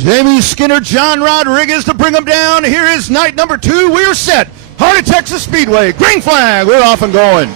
Jamie Skinner, John Rodriguez to bring them down. Here is night number 2. We're set. Heart of Texas Speedway. Green flag. We're off and going.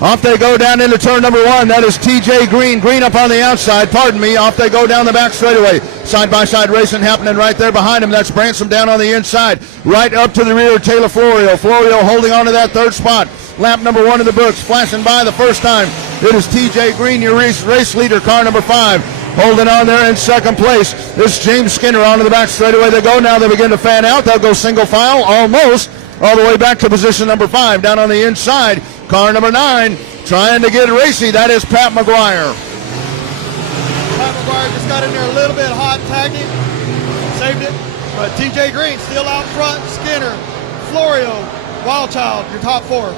Off they go down into turn number 1. That is TJ Green. Green up on the outside. Pardon me. Off they go down the back straightaway. Side-by-side racing happening right there behind him. That's Branson down on the inside. Right up to the rear, Taylor Florio. Florio holding on to that third spot. Lap number 1 in the books. Flashing by the first time. It is TJ Green, your race leader, car number 5. Holding on there in second place. This is James Skinner onto the back straightaway. They go now. They begin to fan out. They'll go single file almost all the way back to position number 5. Down on the inside, car number 9 trying to get racy. That is Pat McGuire. Pat McGuire just got in there a little bit hot, tagged him, saved it. But TJ Green still out front. Skinner, Florio, Wildchild, your top 4.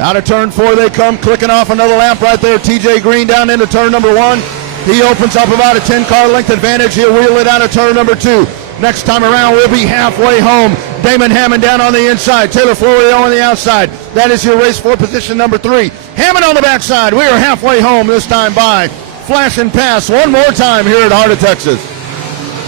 Out of turn 4 they come, clicking off another lap right there. TJ Green down into turn number 1. He opens up about a 10-car length advantage. He'll wheel it out of turn number 2. Next time around, we'll be halfway home. Damon Hammond down on the inside. Taylor Florio on the outside. That is your race for position number 3. Hammond on the backside. We are halfway home this time by flashing past one more time here at Heart of Texas.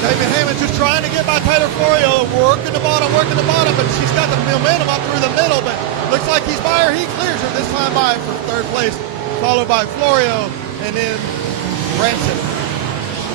Damon Hammond just trying to get by Taylor Florio, working the bottom, but she's got the momentum up through the middle, but looks like he's by her. He clears her this time by for third place, followed by Florio and then Branson.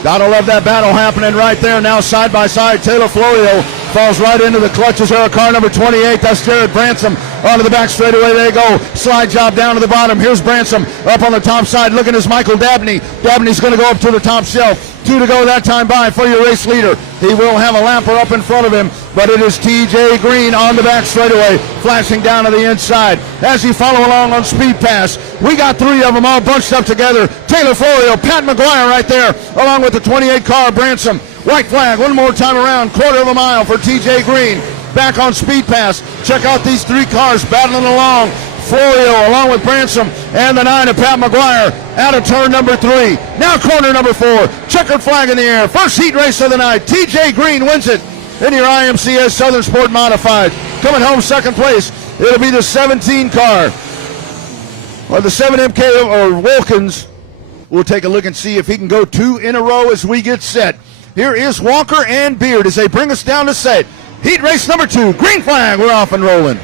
Gotta love that battle happening right there. Now side by side, Taylor Florio falls right into the clutches here of car number 28. That's Jared Branson onto the back straightaway. They go. Slide job down to the bottom. Here's Branson up on the top side. Looking as Michael Dabney. Dabney's going to go up to the top shelf. 2 to go that time by for your race leader. He will have a lapper up in front of him, but it is TJ Green on the back straightaway, flashing down to the inside. As you follow along on Speed Pass, we got 3 of them all bunched up together. Taylor Florio, Pat McGuire right there, along with the 28 car Branson. White flag one more time around, quarter of a mile for TJ Green. Back on Speed Pass. Check out these 3 cars battling along. Florio along with Branson and the 9 of Pat McGuire out of turn number 3. Now corner number 4. Checkered flag in the air. First heat race of the night. TJ Green wins it in your IMCS Southern Sport Modified. Coming home second place. It'll be the 17 car. Or the 7MK or Wilkins. We'll take a look and see if he can go 2 in a row as we get set. Here is Walker and Beard as they bring us down to set. Heat race number 2. Green flag. We're off and rolling.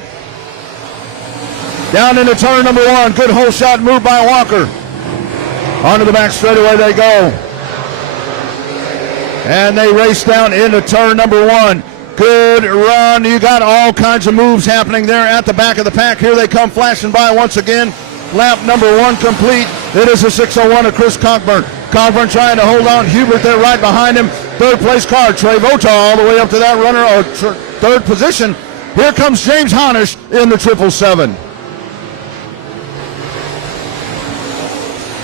Down into turn number 1. Good hole shot move by Walker. Onto the back straightaway they go. And they race down into turn number 1. Good run. You got all kinds of moves happening there at the back of the pack. Here they come flashing by once again. Lap number 1 complete. It is a 6:01 of Chris Cockburn. Cockburn trying to hold on. Hubert there right behind him. Third place car. Trey Vota all the way up to that runner or third position. Here comes James Honish in the 777.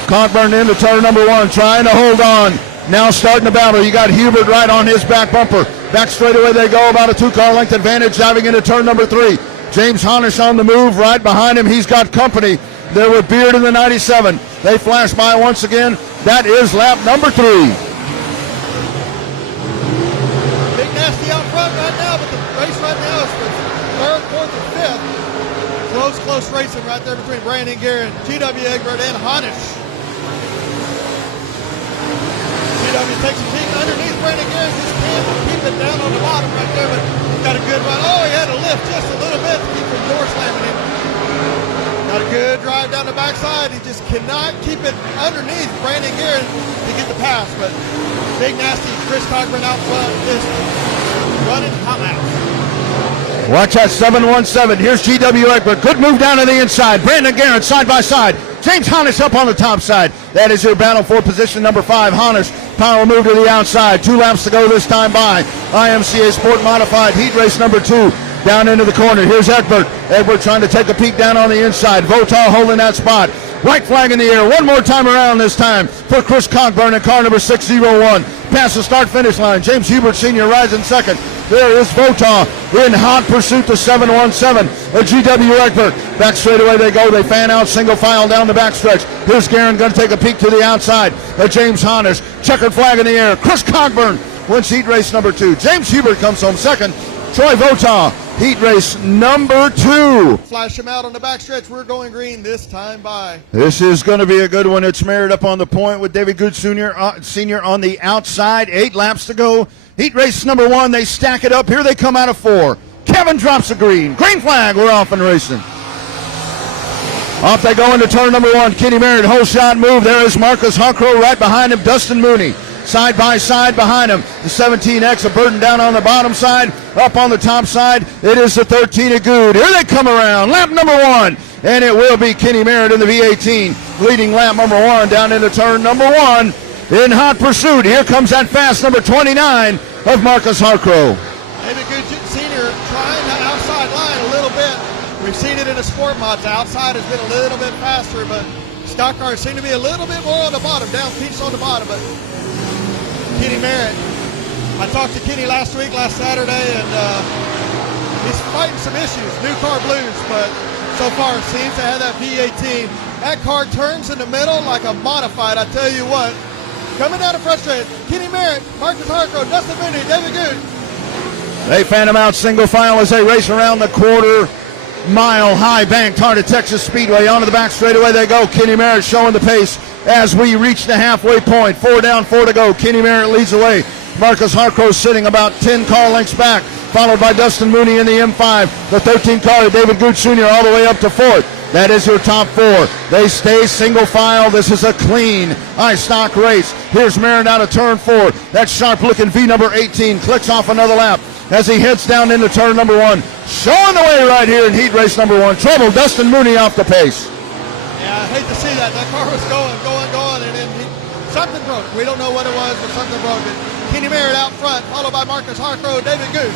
Cockburn into turn number 1, trying to hold on. Now starting the battle. You got Hubert right on his back bumper. Back straightaway they go, about a 2-car length advantage, diving into turn number 3. James Honish on the move, right behind him. He's got company there with Beard in the 97. They flash by once again. That is lap number 3. Big Nasty out front right now, but the race right now is for 3rd, 4th, and 5th. Close racing right there between Brandon Guerin, G.W. Egbert, and Honish. G.W. takes a peek underneath Brandon Guerin. Just can't keep it down on the bottom right there, but he's got a good run. Oh, he had to lift just a little bit to keep from door slamming him. Got a good drive down the backside. He just cannot keep it underneath Brandon Guerin to get the pass, but Big Nasty Chris Cockburn out front is running hot out. Watch that 717. Here's G.W. Egbert. Good move down to the inside. Brandon Guerin side by side. James Honish up on the top side. That is your battle for position number 5. Honish, power move to the outside. 2 laps to go this time by IMCA Sport Modified. Heat race number 2. Down into the corner. Here's Egbert. Egbert trying to take a peek down on the inside. Votaw holding that spot. White flag in the air. One more time around this time for Chris Cockburn in car number 601. Past the start-finish line. James Hubert Sr. rising second. There is Votaw in hot pursuit to 717. G.W. Egbert. Back straightaway they go. They fan out single file down the backstretch. Here's Guerin going to take a peek to the outside. James Honish. Checkered flag in the air. Chris Cockburn wins heat race number 2. James Hubert comes home second. Troy Votaw heat race number 2. Flash him out on the backstretch. We're going green this time by. This is going to be a good one. It's mirrored up on the point with David Good Sr. On the outside. 8 laps to go. Heat race number 1. They stack it up. Here they come out of 4. Kevin drops a green. Green flag. We're off and racing. Off they go into turn number 1. Kenny Merritt, whole shot move. There is Marcus Harcrow right behind him. Dustin Mooney side by side behind him. The 17X, a burden down on the bottom side. Up on the top side, it is the 13 of Good. Here they come around. Lap number 1. And it will be Kenny Merritt in the V18. Leading lap number 1 down into turn number 1. In hot pursuit. Here comes that fast number 29 of Marcus Harcrow. David Good Sr. trying the outside line a little bit. We've seen it in the sport mods. The outside has been a little bit faster, but stock cars seem to be a little bit more on the bottom, down piece on the bottom. But Kenny Merritt, I talked to Kenny last Saturday, and he's fighting some issues, new car blues, but so far seems to have that V18. That car turns in the middle like a modified, I tell you what. Coming down the front straight, Kenny Merritt, Marcus Harcrow, Dustin Mooney, David Good. They fan them out single file as they race around the quarter-mile high banked heart of Texas Speedway. Onto the back straightaway they go. Kenny Merritt showing the pace as we reach the halfway point. 4 down, 4 to go. Kenny Merritt leads the way. Marcus Harcrow sitting about 10 car lengths back, followed by Dustin Mooney in the M5. The 13 car of David Good Sr. all the way up to 4th. That is your top 4. They stay single file. This is a clean, high stock race. Here's Merritt out of turn 4. That sharp-looking V number 18 clicks off another lap as he heads down into turn number 1. Showing the way right here in heat race number 1. Trouble, Dustin Mooney off the pace. Yeah, I hate to see that. That car was going, and then something broke. We don't know what it was, but something broke it. Kenny Merritt out front, followed by Marcus Harcrow, David Good.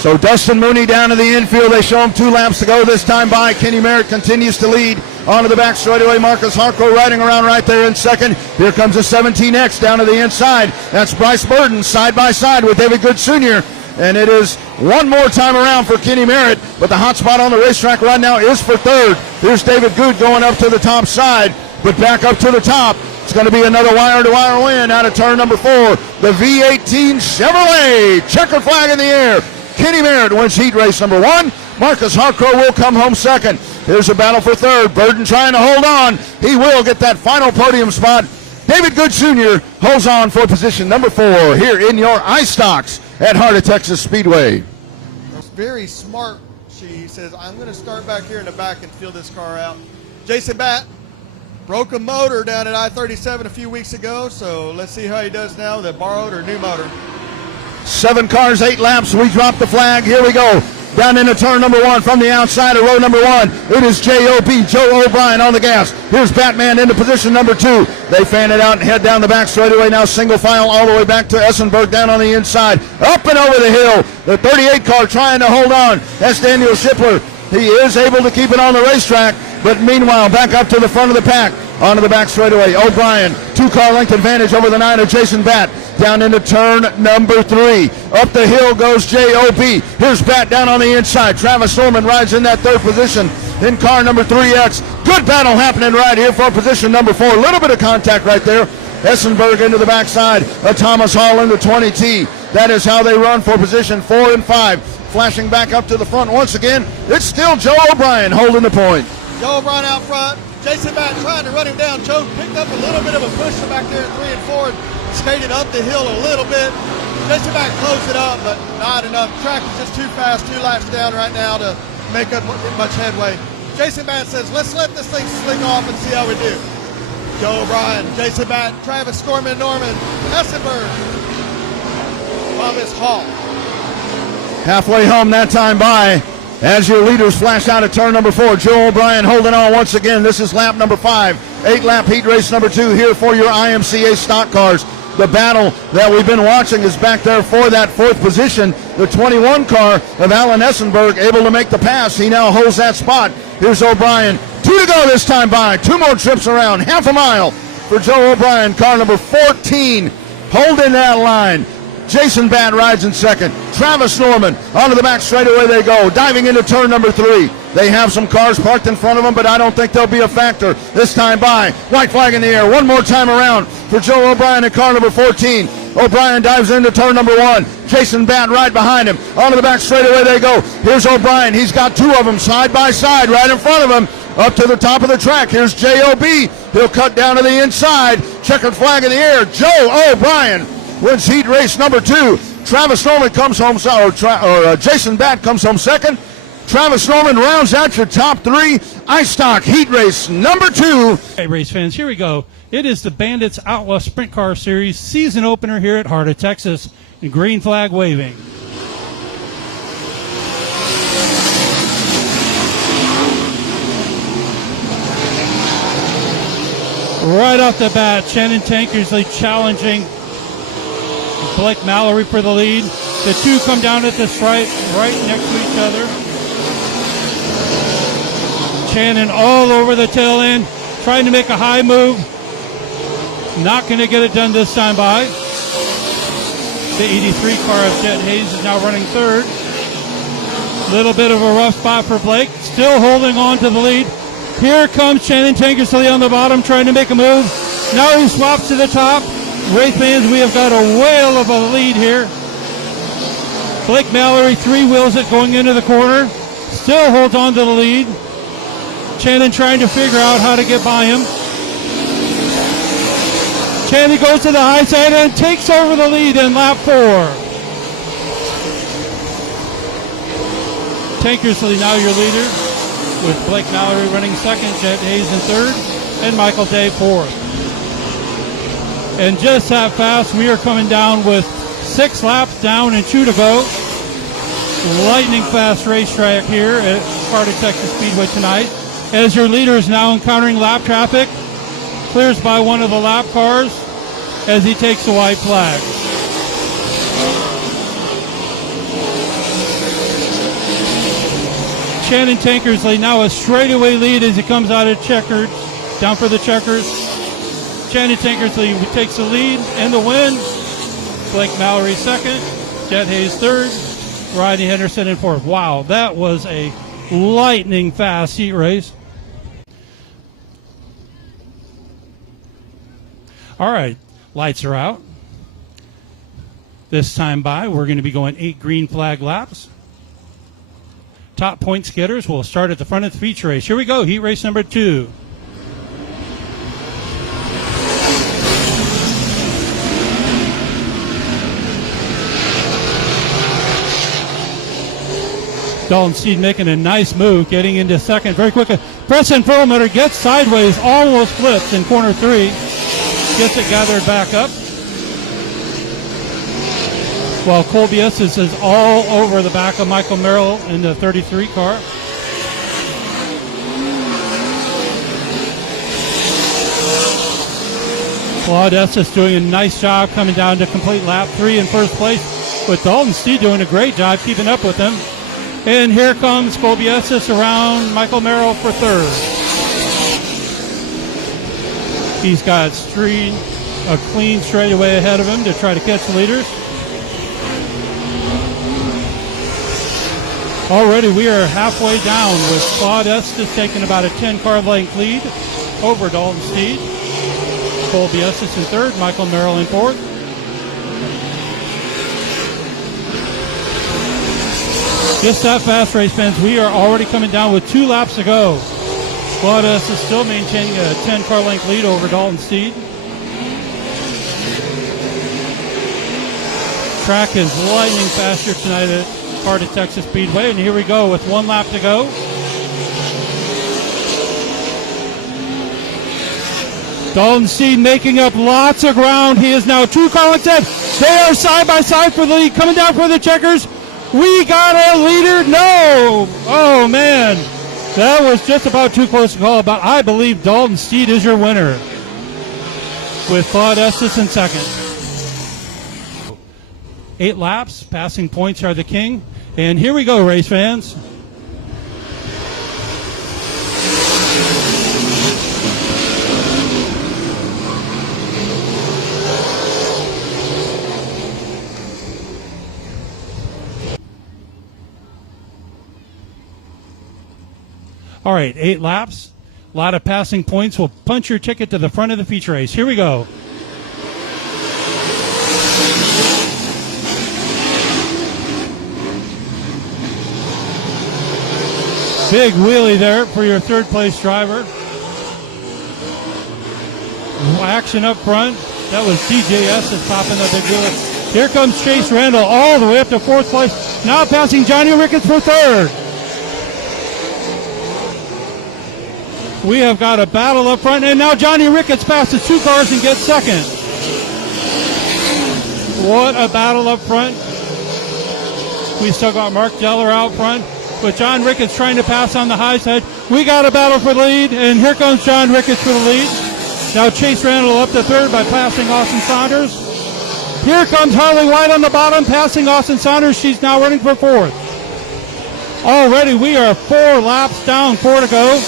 So Dustin Mooney down to the infield. They show him 2 laps to go this time by. Kenny Merritt continues to lead onto the back straightaway. Marcus Harcrow riding around right there in second. Here comes the 17X down to the inside. That's Bryce Burton side by side with David Good Sr. And it is one more time around for Kenny Merritt, but the hot spot on the racetrack right now is for 3rd. Here's David Good going up to the top side, but back up to the top. It's going to be another wire-to-wire win out of turn number 4. The V18 Chevrolet. Checker flag in the air. Kenny Merritt wins heat race number 1. Marcus Harcrow will come home second. Here's a battle for 3rd. Burton trying to hold on. He will get that final podium spot. David Good Sr. holds on for position number 4 here in your iStocks at Heart of Texas Speedway. It's very smart. She says, I'm going to start back here in the back and feel this car out. Jason Batt broke a motor down at I-37 a few weeks ago, so let's see how he does now with a borrowed or new motor. 7 cars, 8 laps. We drop the flag. Here we go. Down into turn number 1 from the outside of row number 1. It is J.O.B. Joe O'Brien on the gas. Here's Batman into position number 2. They fan it out and head down the back straightaway. Now single file all the way back to Essenberg down on the inside. Up and over the hill. The 38 car trying to hold on. That's Daniel Schippler. He is able to keep it on the racetrack, but meanwhile back up to the front of the pack. Onto the back straightaway. O'Brien, 2-car length advantage over the 9 of Jason Batt. Down into turn number 3. Up the hill goes J.O.B. Here's Batt down on the inside. Travis Norman rides in that 3rd position in car number 3X. Good battle happening right here for position number 4. A little bit of contact right there. Essenberg into the backside of Thomas Hall into 20T. That is how they run for position 4 and 5. Flashing back up to the front once again. It's still Joe O'Brien holding the point. Joe O'Brien out front. Jason Batt trying to run him down. Joe picked up a little bit of a push back there in 3 and 4 and skated up the hill a little bit. Jason Batt closed it up, but not enough. Track is just too fast, 2 laps down right now to make up much headway. Jason Batt says, let's let this thing sling off and see how we do. Joe O'Brien, Jason Batt, Travis Norman, Essenberg, Thomas Hall. Halfway home that time by. As your leaders flash out at turn number 4, Joe O'Brien holding on once again. This is lap number 5, 8-lap heat race number 2 here for your IMCA stock cars. The battle that we've been watching is back there for that 4th position. The 21 car of Alan Essenberg able to make the pass. He now holds that spot. Here's O'Brien. 2 to go this time by. 2 more trips around. Half a mile for Joe O'Brien. Car number 14 holding that line. Jason Batt rides in second. Travis Norman onto the back straightaway they go. Diving into turn number 3. They have some cars parked in front of them, but I don't think they'll be a factor this time by. White flag in the air. One more time around for Joe O'Brien in car number 14. O'Brien dives into turn number 1. Jason Batt right behind him. Onto the back straightaway they go. Here's O'Brien. He's got 2 of them side by side right in front of him. Up to the top of the track. Here's J.O.B. He'll cut down to the inside. Checkered flag in the air. Joe O'Brien wins heat race number 2. Travis Norman comes home, Jason Batt comes home second. Travis Norman rounds out your top 3. Ice Stock heat race number 2. Hey, race fans, here we go. It is the Bandits Outlaw Sprint Car Series season opener here at Heart of Texas. And green flag waving. Right off the bat, Shannon Tankersley challenging Blake Mallory for the lead. The 2 come down at the stripe right next to each other. Shannon all over the tail end, trying to make a high move. Not going to get it done this time by. The 83 car of Jet Hayes is now running third. Little bit of a rough spot for Blake, still holding on to the lead. Here comes Shannon Tankersley on the bottom, trying to make a move. Now he swaps to the top. Race fans, we have got a whale of a lead here. Blake Mallory 3-wheels it going into the corner. Still holds on to the lead. Shannon trying to figure out how to get by him. Shannon goes to the high side and takes over the lead in lap 4. Tankersley now your leader, with Blake Mallory running second, Jet Hayes in third, and Michael Day fourth. And just that fast, we are coming down with 6 laps down and 2 to go. Lightning fast racetrack here at Heart of Texas Speedway tonight. As your leader is now encountering lap traffic, clears by one of the lap cars as he takes the white flag. Shannon Tankersley now a straightaway lead as he comes out of checkers, down for the checkers. Shannon Tankersley takes the lead and the win. Blake Mallory second, Jet Hayes third, Rodney Henderson in fourth. Wow, that was a lightning fast heat race. All right, lights are out. This time by, we're going to be going 8 green flag laps. Top points getters will start at the front of the feature race. Here we go, heat race number 2. Dalton Steed making a nice move, getting into second very quickly. Preston Perlmutter gets sideways, almost flips in corner 3. Gets it gathered back up. While Colby Estes is all over the back of Michael Merrill in the 33 car. Claude Estes doing a nice job coming down to complete lap 3 in first place, with Dalton Steed doing a great job keeping up with him. And here comes Colby Estes around Michael Merrill for third. He's got a clean straightaway ahead of him to try to catch the leaders. Already we are halfway down with Claude Estes taking about a 10-car length lead over Dalton Steed. Colby Estes in third, Michael Merrill in fourth. Just that fast, race fans. We are already coming down with 2 laps to go. Claude Estes still maintaining a 10-car length lead over Dalton Steed. Track is lightning fast here tonight at Heart of Texas Speedway, and here we go with 1 lap to go. Dalton Steed making up lots of ground. He is now 2 car lengths ahead. They are side by side for the lead, coming down for the checkers. We got a leader. No! Oh man, that was just about too close to call. But I believe Dalton Steed is your winner, with Claude Estes in second. 8 laps, passing points are the king. And here we go, race fans. All right, 8 laps, a lot of passing points. Will punch your ticket to the front of the feature race. Here we go. Big wheelie there for your third place driver. Action up front. That was DJS that's popping that big wheelie. Here comes Chase Randall all the way up to fourth place. Now passing Johnny Ricketts for third. We have got a battle up front, and now Johnny Ricketts passes 2 cars and gets second. What a battle up front. We still got Mark Deller out front, but John Ricketts trying to pass on the high side. We got a battle for the lead, and here comes John Ricketts for the lead. Now Chase Randall up to third by passing Austin Saunders. Here comes Harley White on the bottom, passing Austin Saunders. She's now running for fourth. Already we are 4 laps down, 4 to go.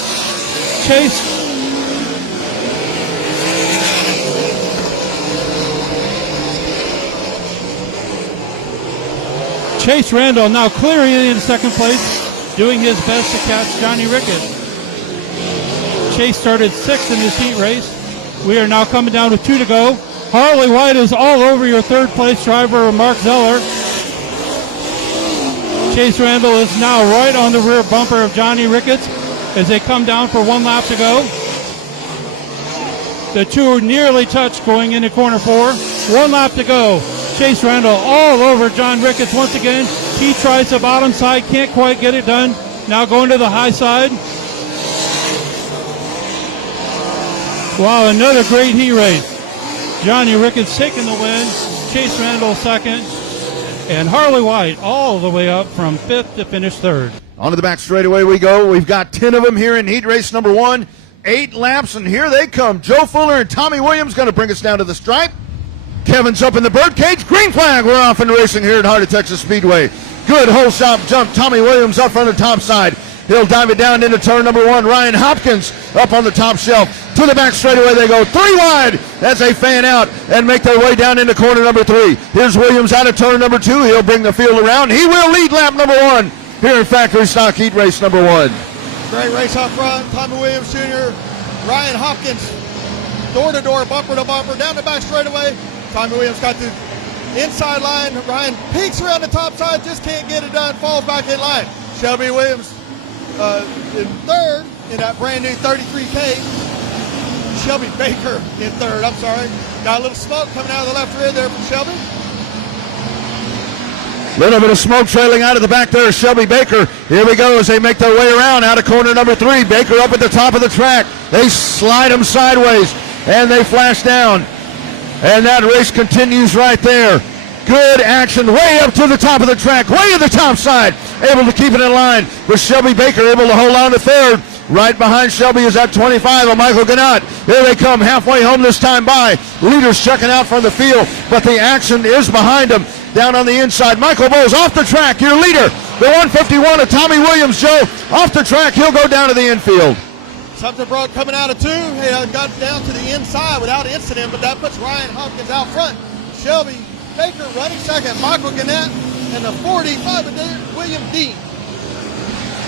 Chase Randall now clearing in second place, doing his best to catch Johnny Ricketts. Chase started 6th in this heat race. We are now coming down to 2 to go. Harley White is all over your third place driver, Mark Zeller. Chase Randall is now right on the rear bumper of Johnny Ricketts as they come down for 1 lap to go. The two are nearly touched going into corner 4. 1 lap to go. Chase Randall all over John Ricketts once again. He tries the bottom side, can't quite get it done. Now going to the high side. Wow, another great heat race. Johnny Ricketts taking the win. Chase Randall second. And Harley White all the way up from 5th to finish 3rd. Onto the back straightaway we go. We've got 10 of them here in heat race number 1. 8 laps, and here they come. Joe Fuller and Tommy Williams going to bring us down to the stripe. Kevin's up in the birdcage. Green flag. We're off and racing here at Heart of Texas Speedway. Good whole shot jump. Tommy Williams up on the top side. He'll dive it down into turn number 1. Ryan Hopkins up on the top shelf. To the back straightaway they go. 3 wide as they fan out and make their way down into corner number 3. Here's Williams out of turn number 2. He'll bring the field around. He will lead lap number 1 here in factory stock heat race number 1. Great race up front. Tommy Williams Jr., Ryan Hopkins, door to door, bumper to bumper, down the back straightaway. Tommy Williams got the inside line. Ryan peeks around the top side, just can't get it done, falls back in line. Shelby Williams in 3rd in that brand new 33K. Shelby Baker in 3rd, I'm sorry. Got a little smoke coming out of the left rear there from Shelby. Little bit of smoke trailing out of the back there, Shelby Baker. Here we go as they make their way around out of corner number 3. Baker up at the top of the track. They slide them sideways and they flash down. And that race continues right there. Good action way up to the top of the track, way to the top side. Able to keep it in line with Shelby Baker, able to hold on to 3rd. Right behind Shelby is at 25 of Michael Gannott. Here they come halfway home this time by. Leaders checking out from the field, but the action is behind them. Down on the inside, Michael Bowles off the track, your leader. The 151 of Tommy Williams, Joe, off the track. He'll go down to the infield. Something broad coming out of 2. He got down to the inside without incident, but that puts Ryan Hopkins out front. Shelby Baker running second. Michael Gannett and the 45 of William Dean.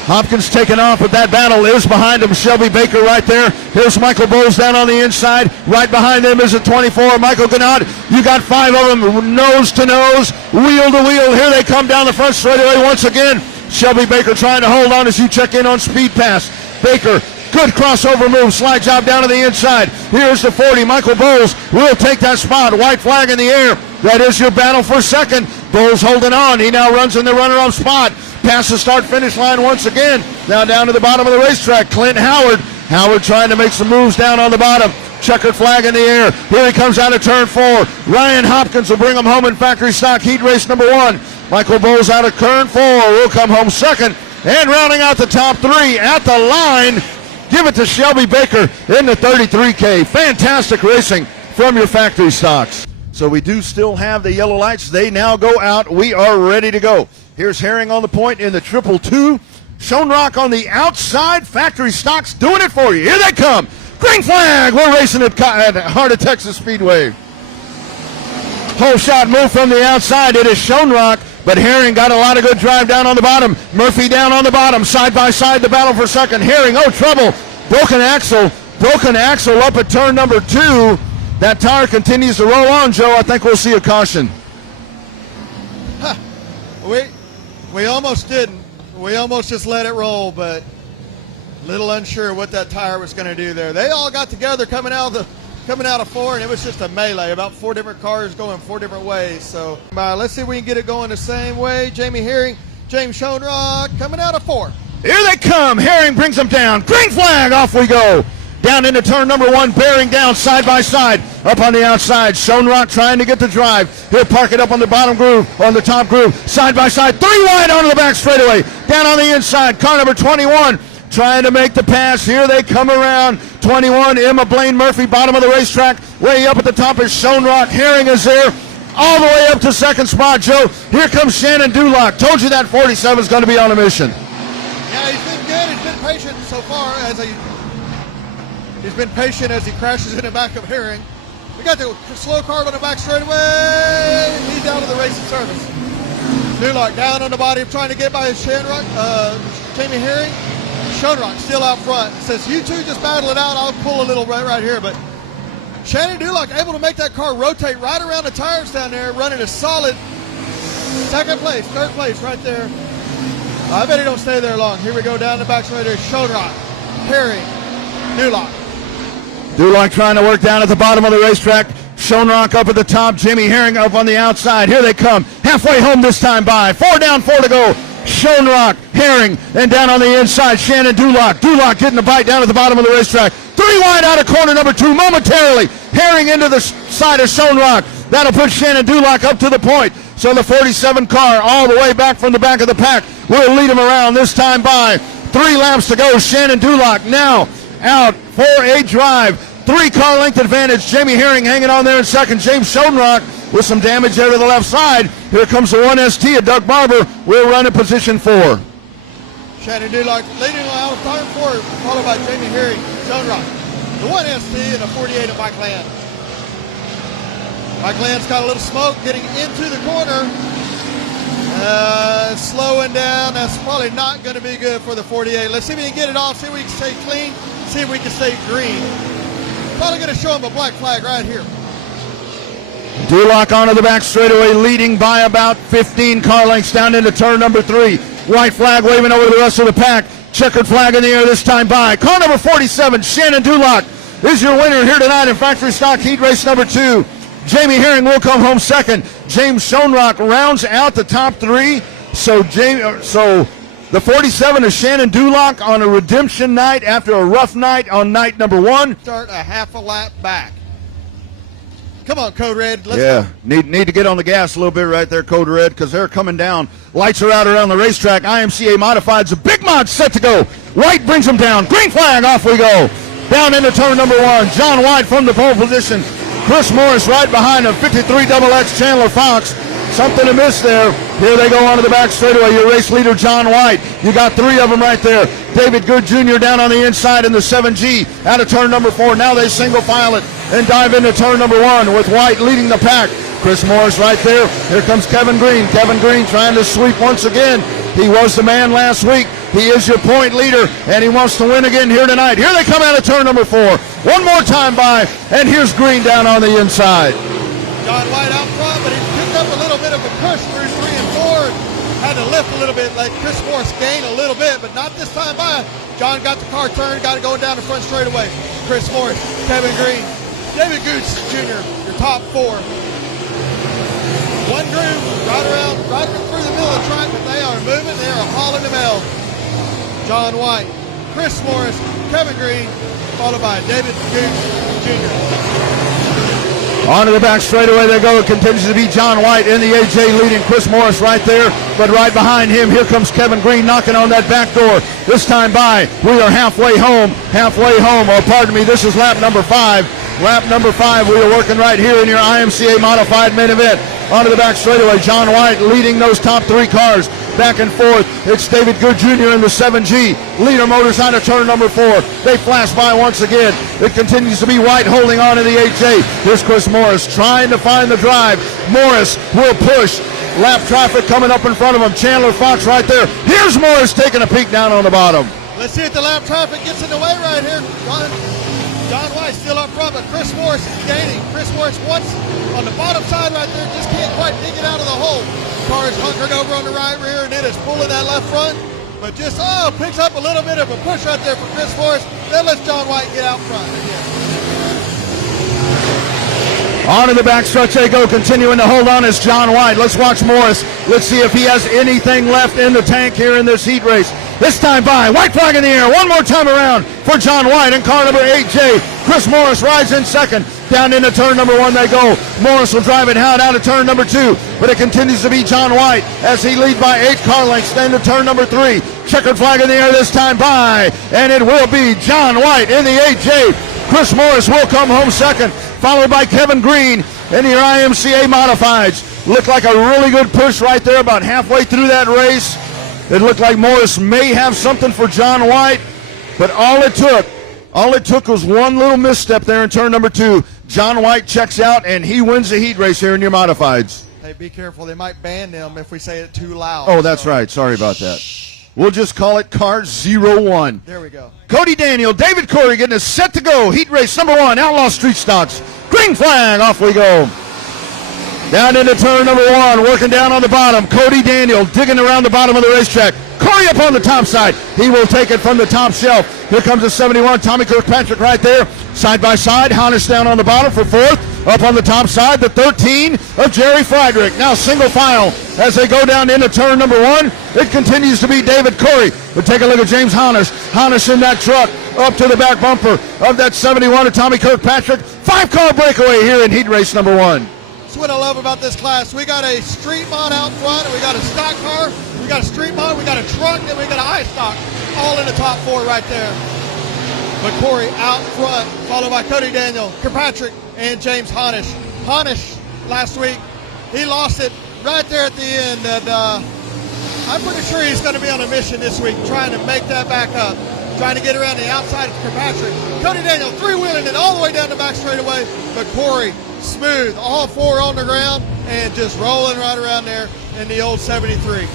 Hopkins taking off, but that battle is behind him. Shelby Baker right there. Here's Michael Bowles down on the inside. Right behind him is a 24, Michael Gannott. You got 5 of them, nose to nose, wheel to wheel. Here they come down the front straightaway once again. Shelby Baker trying to hold on as you check in on Speed Pass. Baker, good crossover move, slide job down to the inside. Here's the 40, Michael Bowles will take that spot. White flag in the air. That is your battle for second. Bowles holding on. He now runs in the runner-up spot. Past the start-finish line once again. Now down to the bottom of the racetrack. Clint Howard. Howard trying to make some moves down on the bottom. Checkered flag in the air. Here he comes out of turn 4. Ryan Hopkins will bring him home in factory stock heat race number 1. Michael Bowles out of turn 4 will come home second. And rounding out the top 3 at the line, give it to Shelby Baker in the 33K. Fantastic racing from your factory stocks. So we do still have the yellow lights. They now go out. We are ready to go. Here's Herring on the point in the 222. Schoenrock on the outside. Factory stocks doing it for you. Here they come. Green flag. We're racing at Heart of Texas Speedway. Whole shot move from the outside. It is Schoenrock, but Herring got a lot of good drive down on the bottom. Murphy down on the bottom. Side by side the battle for second. Herring, oh trouble. Broken axle. Broken axle up at turn number 2. That tire continues to roll on, Joe. I think we'll see a caution. We almost didn't. We almost just let it roll, but Little unsure what that tire was going to do there. They all got together coming out of 4, and it was just a melee. About 4 different cars going 4 different ways. So let's see if we can get it going the same way. Jamie Herring, James Schoenrock coming out of 4. Here they come. Herring brings them down. Green flag. Off we go. Down into turn number 1, bearing down side by side. Up on the outside, Schoenrock trying to get the drive. He'll park it up on the bottom groove, on the top groove, side by side. 3 wide onto the back straightaway. Down on the inside, car number 21 trying to make the pass. Here they come around. 21, Emma Blaine Murphy, bottom of the racetrack. Way up at the top is Schoenrock. Herring is there. All the way up to second spot, Joe. Here comes Shannon Dulock. Told you that 47 is going to be on a mission. Yeah, he's been good. He's been patient so far He's been patient as he crashes in the back of Herring. We got the slow car on the back straightaway. He's out of the racing service. Dulock down on the body, trying to get by Schoenrock, Jamie Herring. Schoenrock still out front. Says, you two just battle it out. I'll pull a little right here. But Shannon Dulock able to make that car rotate right around the tires down there, running a solid third place right there. I bet he don't stay there long. Here we go down the back straightaway. Schoenrock, Herring, Dulock. Dulock trying to work down at the bottom of the racetrack. Schoenrock up at the top. Jimmy Herring up on the outside. Here they come. Halfway home this time by. 4 down, 4 to go. Schoenrock, Herring, and down on the inside, Shannon Dulock. Dulock getting the bite down at the bottom of the racetrack. 3 wide out of corner number 2 momentarily. Herring into the side of Schoenrock. That'll put Shannon Dulock up to the point. So the 47 car all the way back from the back of the pack will lead him around this time by. 3 laps to go. Shannon Dulock now out for a drive. 3 car length advantage. Jamie Herring hanging on there in second. James Schoenrock with some damage there to the left side. Here comes the 1ST of Doug Barber. We'll run in position 4. Shannon Dulock leading out of turn 4, followed by Jamie Herring, Schoenrock. The 1ST and the 48 of Mike Land. Mike Land's got a little smoke getting into the corner. Slowing down. That's probably not going to be good for the 48. Let's see if we can get it off, see if we can stay clean, see if we can stay green. Probably going to show him a black flag right here. Dulock onto the back straightaway, leading by about 15 car lengths down into turn number 3. White flag waving over the rest of the pack. Checkered flag in the air this time by. Car number 47, Shannon Dulock, is your winner here tonight in factory stock heat race number 2. Jamie Herring will come home second. James Schoenrock rounds out the top 3. So the 47 is Shannon Dulock on a redemption night after a rough night on night number 1. Start a half a lap back. Come on, Code Red. Let's go. Need to get on the gas a little bit right there, Code Red, because they're coming down. Lights are out around the racetrack. IMCA Modifieds, a big mod set to go. White brings them down. Green flag, off we go. Down into turn number 1. John White from the pole position. Chris Morris right behind him. 53XX Chandler Fox. Something amiss there. Here they go onto the back straightaway. Your race leader, John White. You got 3 of them right there. David Good Jr. down on the inside in the 7G out of turn number 4. Now they single file it and dive into turn number 1 with White leading the pack. Chris Morris right there. Here comes Kevin Green. Kevin Green trying to sweep once again. He was the man last week. He is your point leader, and he wants to win again here tonight. Here they come out of turn number 4. One more time by, and here's Green down on the inside. John White out front, but he picked up a little bit of a push through 3 and 4. Had to lift a little bit, let Chris Morris gain a little bit, but not this time by. John got the car turned, got it going down the front straightaway. Chris Morris, Kevin Green, David Gooch Jr., your top 4. One groove, right through the middle of the track, but they are moving, they are hauling them out. John White, Chris Morris, Kevin Green, followed by David Gooch Jr. Onto the back straightaway they go. It continues to be John White in the AJ leading Chris Morris right there. But right behind him, here comes Kevin Green knocking on that back door. This time by, we are halfway home. Or pardon me, this is lap number 5. Lap number 5, we are working right here in your IMCA Modified main event. Onto the back straightaway, John White leading those top 3 cars. Back and forth, it's David Good Jr. in the 7G. Leader Motors out of turn number 4. They flash by once again. It continues to be White holding on to the 8J. Here's Chris Morris trying to find the drive. Morris will push. Lap traffic coming up in front of him. Chandler Fox right there. Here's Morris taking a peek down on the bottom. Let's see if the lap traffic gets in the way right here. John White still up front, but Chris Morris is gaining. Chris Morris once on the bottom side right there, just can't quite dig it out of the hole. Car is hunkered over on the right rear, and it is pulling that left front. But just, picks up a little bit of a push right there for Chris Morris. Then lets John White get out front again. On to the backstretch they go, continuing to hold on is John White. Let's watch Morris. Let's see if he has anything left in the tank here in this heat race. This time by, white flag in the air, one more time around for John White in car number 8J. Chris Morris rides in second. Down into turn number 1 they go. Morris will drive it out of turn number 2, but it continues to be John White as he leads by 8 car lengths into turn number 3. Checkered flag in the air this time by, and it will be John White in the 8J. Chris Morris will come home second, followed by Kevin Green in your IMCA Modifieds. Looked like a really good push right there about halfway through that race. It looked like Morris may have something for John White, but all it took was one little misstep there in turn number 2. John White checks out, and he wins the heat race here in your Modifieds. Hey, be careful. They might ban them if we say it too loud. Oh, that's right. Sorry about that. We'll just call it car 01. There we go. Cody Daniel, David Corey getting us set to go. Heat race number 1, Outlaw Street Stocks. Green flag, off we go. Down into turn number 1, working down on the bottom. Cody Daniel digging around the bottom of the racetrack. Corey up on the top side. He will take it from the top shelf. Here comes the 71, Tommy Kirkpatrick right there. Side by side, Hannes down on the bottom for 4th. Up on the top side, the 13 of Jerry Friedrich. Now single file as they go down into turn number 1. It continues to be David Corey. But take a look at James Hannes. Hannes in that truck up to the back bumper of that 71 of Tommy Kirkpatrick. 5-car breakaway here in heat race number 1. That's what I love about this class. We got a street mod out front, and we got a stock car, we got a street mod, we got a truck, and we got a high stock, all in the top 4 right there. But Corey out front, followed by Cody Daniel, Kirkpatrick, and James Hannes. Hannes last week, he lost it right there at the end, and I'm pretty sure he's going to be on a mission this week, trying to make that back up, trying to get around the outside of Kirkpatrick. Cody Daniel 3-wheeling it all the way down the back straightaway, but Corey smooth, all 4 on the ground, and just rolling right around there in the old 73.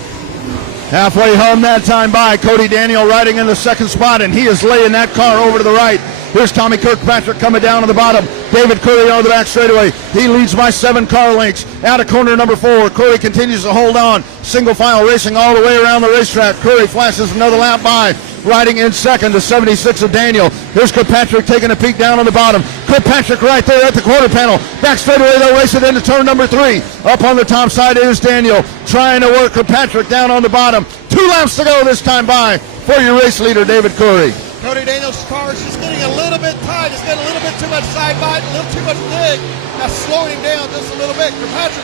Halfway home that time by, Cody Daniel riding in the second spot, and he is laying that car over to the right. Here's Tommy Kirkpatrick coming down to the bottom. David Curry on the back straightaway. He leads by 7 car lengths. Out of corner number 4. Curry continues to hold on. Single file racing all the way around the racetrack. Curry flashes another lap by. Riding in second, the 76 of Daniel. Here's Kirkpatrick taking a peek down on the bottom. Kirkpatrick right there at the quarter panel. Back straightaway, they'll race it into turn number 3. Up on the top side is Daniel. Trying to work Kirkpatrick down on the bottom. 2 laps to go this time by for your race leader, David Curry. Cody Daniel's car is just getting a little bit tight. It's getting a little bit too much side bite, a little too much dig. That's slowing down just a little bit. Kirkpatrick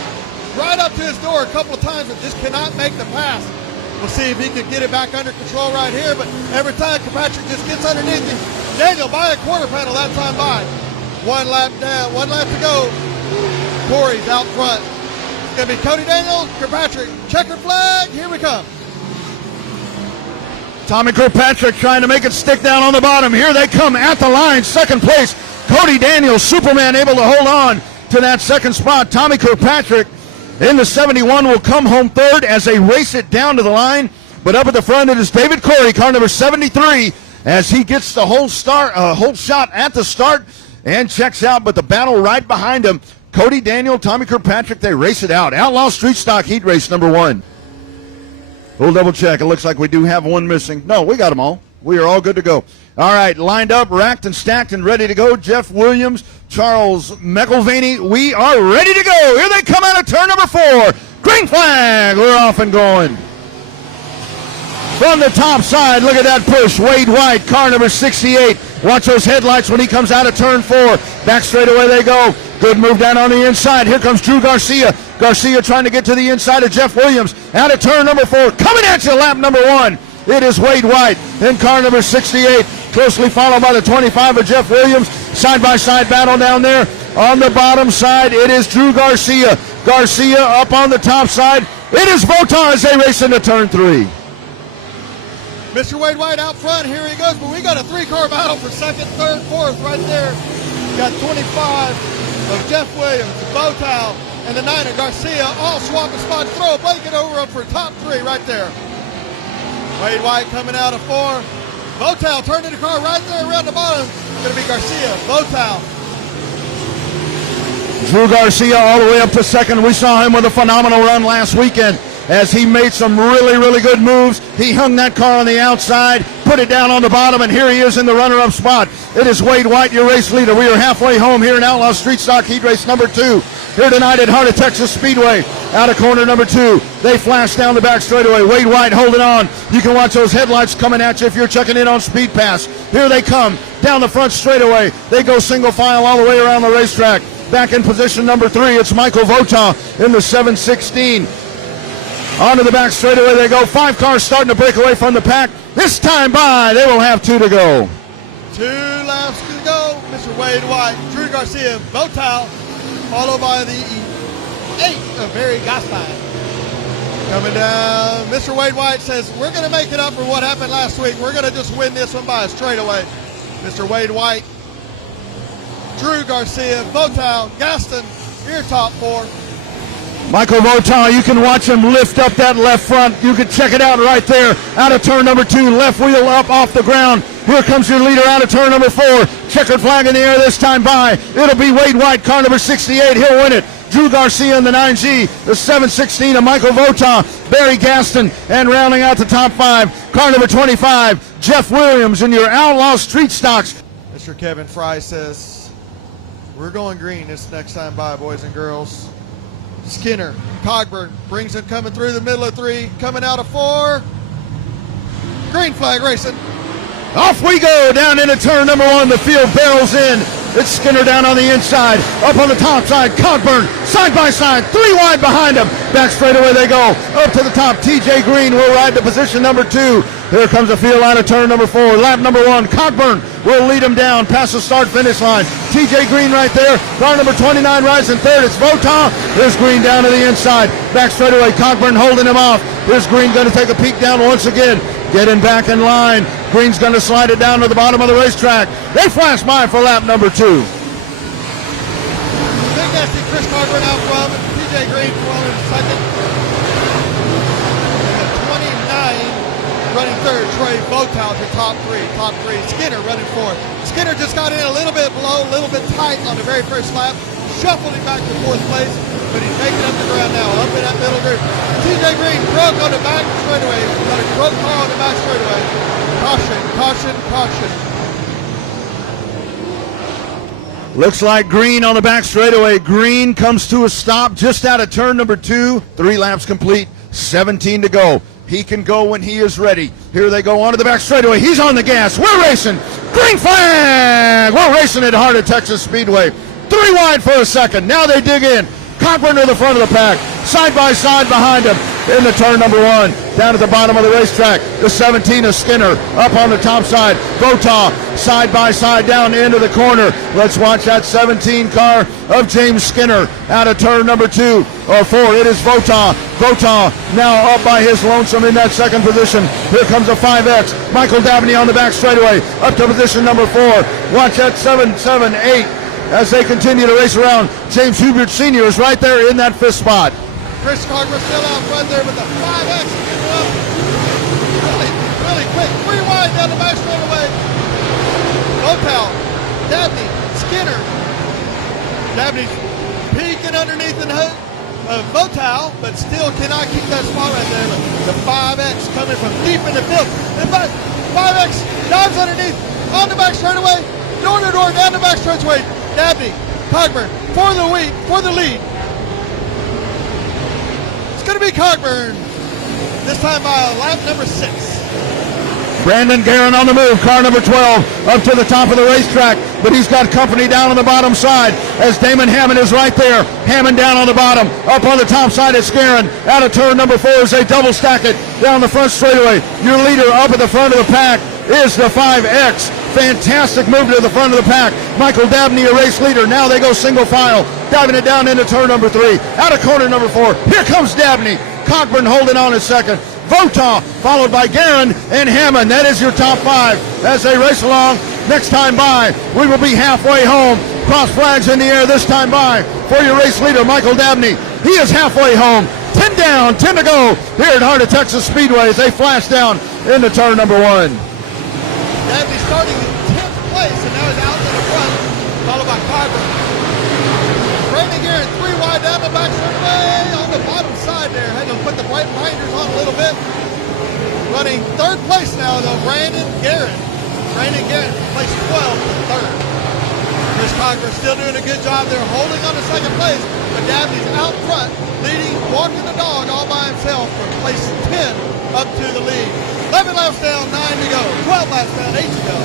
right up to his door a couple of times, but just cannot make the pass. We'll see if he can get it back under control right here, but every time Kirkpatrick just gets underneath him, Daniel by a quarter panel that time by. 1 lap down, 1 lap to go. Corey's out front. It's going to be Cody Daniel, Kirkpatrick. Checkered flag, here we come. Tommy Kirkpatrick trying to make it stick down on the bottom. Here they come at the line. Second place, Cody Daniels, Superman, able to hold on to that second spot. Tommy Kirkpatrick in the 71 will come home third as they race it down to the line. But up at the front, it is David Corey, car number 73, as he gets the whole shot at the start and checks out. But the battle right behind him, Cody Daniel, Tommy Kirkpatrick, they race it out. Outlaw Street Stock Heat Race number 1. We'll double check. It looks like we do have one missing. No, we got them all. We are all good to go. All right, lined up, racked and stacked and ready to go. Jeff Williams, Charles McElvaney, we are ready to go. Here they come out of turn number 4. Green flag. We're off and going. From the top side, look at that push. Wade White, car number 68. Watch those headlights when he comes out of turn 4. Back straightaway they go. Good move down on the inside. Here comes Drew Garcia. Garcia trying to get to the inside of Jeff Williams. Out of turn number 4. Coming at you, lap number 1. It is Wade White in car number 68. Closely followed by the 25 of Jeff Williams. Side-by-side battle down there. On the bottom side, it is Drew Garcia. Garcia up on the top side. It is Votar as they race into turn 3. Mr. Wade White out front, here he goes, but we got a 3-car battle for second, third, fourth right there. We got 25 of Jeff Williams, Votal, and the 9 of Garcia, all swapping spots. Throw a blanket over up for top 3 right there. Wade White coming out of 4. Votal turning the car right there around the bottom. It's going to be Garcia, Votal. Drew Garcia all the way up to second. We saw him with a phenomenal run last weekend. as he made some really, really good moves. He hung that car on the outside, put it down on the bottom, and here he is in the runner-up spot. It is Wade White, your race leader. We are halfway home here in Outlaw Street Stock Heat Race number 2. Here tonight at Heart of Texas Speedway. Out of corner number 2. They flash down the back straightaway. Wade White holding on. You can watch those headlights coming at you if you're checking in on Speed Pass. Here they come down the front straightaway. They go single file all the way around the racetrack. Back in position number 3, it's Michael Votaw in the 716. Onto the back straightaway they go. 5 cars starting to break away from the pack. This time by, they will have 2 to go. 2 laps to go. Mr. Wade White, Drew Garcia, Votaw, followed by the 8 of Barry Gastein. Coming down, Mr. Wade White says, we're going to make it up for what happened last week. We're going to just win this one by a straightaway. Mr. Wade White, Drew Garcia, Votaw, Gaston, your top 4. Michael Votaw, you can watch him lift up that left front. You can check it out right there. Out of turn number 2, left wheel up off the ground. Here comes your leader out of turn number 4. Checkered flag in the air this time by. It'll be Wade White, car number 68. He'll win it. Drew Garcia in the 9G, the 716 of Michael Votaw, Barry Gaston, and rounding out the top 5, car number 25, Jeff Williams in your Outlaw Street Stocks. Mr. Kevin Fry says, we're going green this next time by, boys and girls. Skinner, Cogburn brings him coming through the middle of 3, coming out of 4. Green flag racing. Off we go down into turn number 1. The field barrels in. It's Skinner down on the inside. Up on the top side, Cogburn, side by side, 3 wide behind him. Back straightaway they go. Up to the top, TJ Green will ride to position number 2. Here comes the field out of turn number 4. Lap number 1, Cogburn will lead him down past the start-finish line. TJ Green right there. Car number 29 rides in 3rd. It's Votaw. Here's Green down to the inside. Back straightaway, Cogburn holding him off. Here's Green going to take a peek down once again. Getting back in line. Green's going to slide it down to the bottom of the racetrack. They flash by for lap number 2. Big nasty Chris Cogburn out front. TJ Green following second. And 29 running 3rd. Trey Votaw to top 3. Top 3. Skinner running 4th. Skinner just got in a little bit below, a little bit tight on the very first lap. Shuffled him back to 4th place, but he's making up the ground now, up in that middle group. TJ Green broke on the back straightaway. Got a broke car on the back straightaway. Caution, caution, caution. Looks like Green on the back straightaway. Green comes to a stop just out of turn number 2. 3 laps complete, 17 to go. He can go when he is ready. Here they go onto the back straightaway. He's on the gas. We're racing. Green flag. We're racing at Heart of Texas Speedway. 3 wide for a second. Now they dig in. Cogburn to the front of the pack. Side by side behind him. Into turn number 1. Down at the bottom of the racetrack. The 17 of Skinner. Up on the top side. Votaw. Side by side down into the corner. Let's watch that 17 car of James Skinner. Out of turn number 2 or 4. It is Votaw. Votaw now up by his lonesome in that second position. Here comes a 5X. Michael Dabney on the back straightaway. Up to position number 4. Watch that 7, 7, 8. As they continue to race around. James Hubert Sr. is right there in that 5th spot. Chris Cogburn still out front there with the 5X getting up. Really quick. 3 wide down the back straightaway. Votaw, Dabney, Skinner. Dabney's peeking underneath the hood of Votaw, but still cannot keep that spot right there. But the 5X coming from deep in the field. In fact, 5X dives underneath on the back straightaway. Door to door down the back straightaway. Dabney, Cogburn for the lead. It's going to be Cogburn. This time by lap number 6. Brandon Guerin on the move, car number 12, up to the top of the racetrack, but he's got company down on the bottom side as Damon Hammond is right there. Hammond down on the bottom, up on the top side it's Guerin. Out of turn number 4 as they double stack it down the front straightaway. Your leader up at the front of the pack is the 5X. Fantastic move to the front of the pack. Michael Dabney, a race leader. Now they go single file, diving it down into turn number 3. Out of corner number 4. Here comes Dabney. Cogburn holding on a second. Votaw, followed by Guerin and Hammond. That is your top 5 as they race along. Next time by, we will be halfway home. Cross flags in the air this time by for your race leader, Michael Dabney. He is halfway home. 10 down, 10 to go here at Heart of Texas Speedway as they flash down into turn number 1. Dabney starting in 10th place and now is out to the front, followed by Cogburn. Brandon Guerin 3 wide down the back straightaway on the bottom side there. Had to put the brake binders on a little bit. Running third place now, though, Brandon Garrett. Brandon Garrett placed 12th and third. Chris Cochran still doing a good job there, holding on to second place. But Dabney's out front, leading, walking the dog all by himself from place 10 up to the lead. 11 laps down, 9 to go. 12 laps down, 8 to go.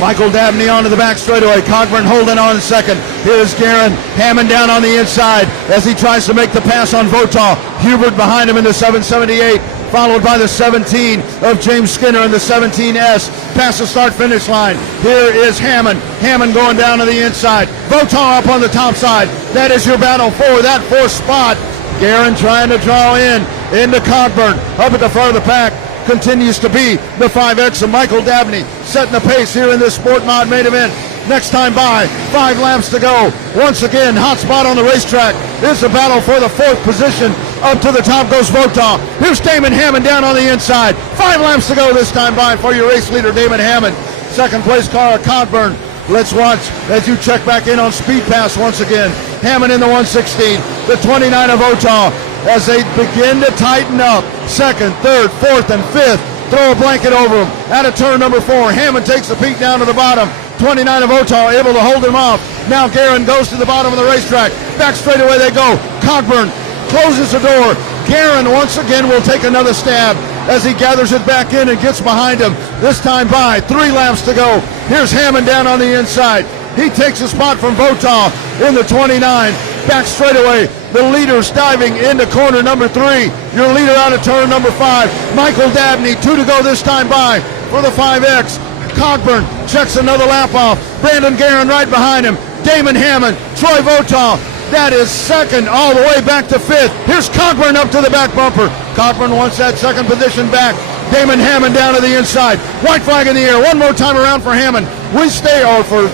Michael Dabney onto the back straightaway. Cochran holding on second. Here's Guerin. Hammond down on the inside as he tries to make the pass on Votaw. Hubert behind him in the 778, followed by the 17 of James Skinner in the 17S. Past the start-finish line. Here is Hammond. Hammond going down to the inside. Votaw up on the top side. That is your battle for that fourth spot. Guerin trying to draw into Cockburn. Up at the front of the pack continues to be the 5X of Michael Dabney, setting the pace here in this Sport Mod main event. Next time by, 5 laps to go. Once again, hot spot on the racetrack. Here's the battle for the fourth position. Up to the top goes Votaw. Here's Damon Hammond down on the inside. 5 laps to go this time by for your race leader, Damon Hammond. Second place car, Cockburn. Let's watch as you check back in on Speed Pass once again. Hammond in the 116, the 29 of Votaw as they begin to tighten up. Second, third, fourth, and fifth. Throw a blanket over him. Out of turn number 4, Hammond takes a peek down to the bottom. 29 of Votaw able to hold him off. Now Guerin goes to the bottom of the racetrack. Back straightaway they go. Cockburn closes the door. Guerin once again will take another stab as he gathers it back in and gets behind him. This time by, 3 laps to go. Here's Hammond down on the inside. He takes a spot from Votaw in the 29. Back straightaway, the leaders diving into corner number 3. Your leader out of turn number 5. Michael Dabney, 2 to go this time by for the 5X. Cockburn checks another lap off. Brandon Guerin right behind him. Damon Hammond, Troy Votaw. That is second all the way back to 5th. Here's Cockburn up to the back bumper. Cockburn wants that second position back. Damon Hammond down to the inside. White flag in the air. One more time around for Hammond. We stay, or for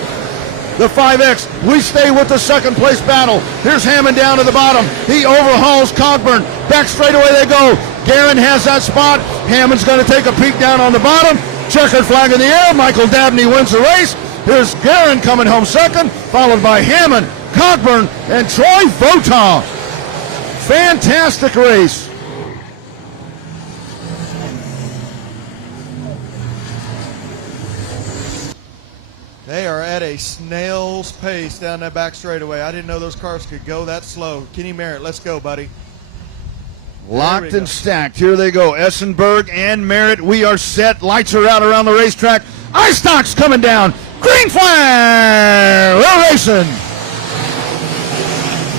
the 5X, we stay with the second place battle. Here's Hammond down to the bottom. He overhauls Cockburn. Back straightaway they go. Guerin has that spot. Hammond's going to take a peek down on the bottom. Checkered flag in the air. Michael Dabney wins the race. Here's Guerin coming home second, followed by Hammond, Cockburn, and Troy Votaw. Fantastic race. They are at a snail's pace down that back straightaway. I didn't know those cars could go that slow. Kenny Merritt, let's go, buddy. Locked and stacked. Here they go. Essenberg and Merritt. We are set. Lights are out around the racetrack. iStock's coming down. Green flag. We're racing.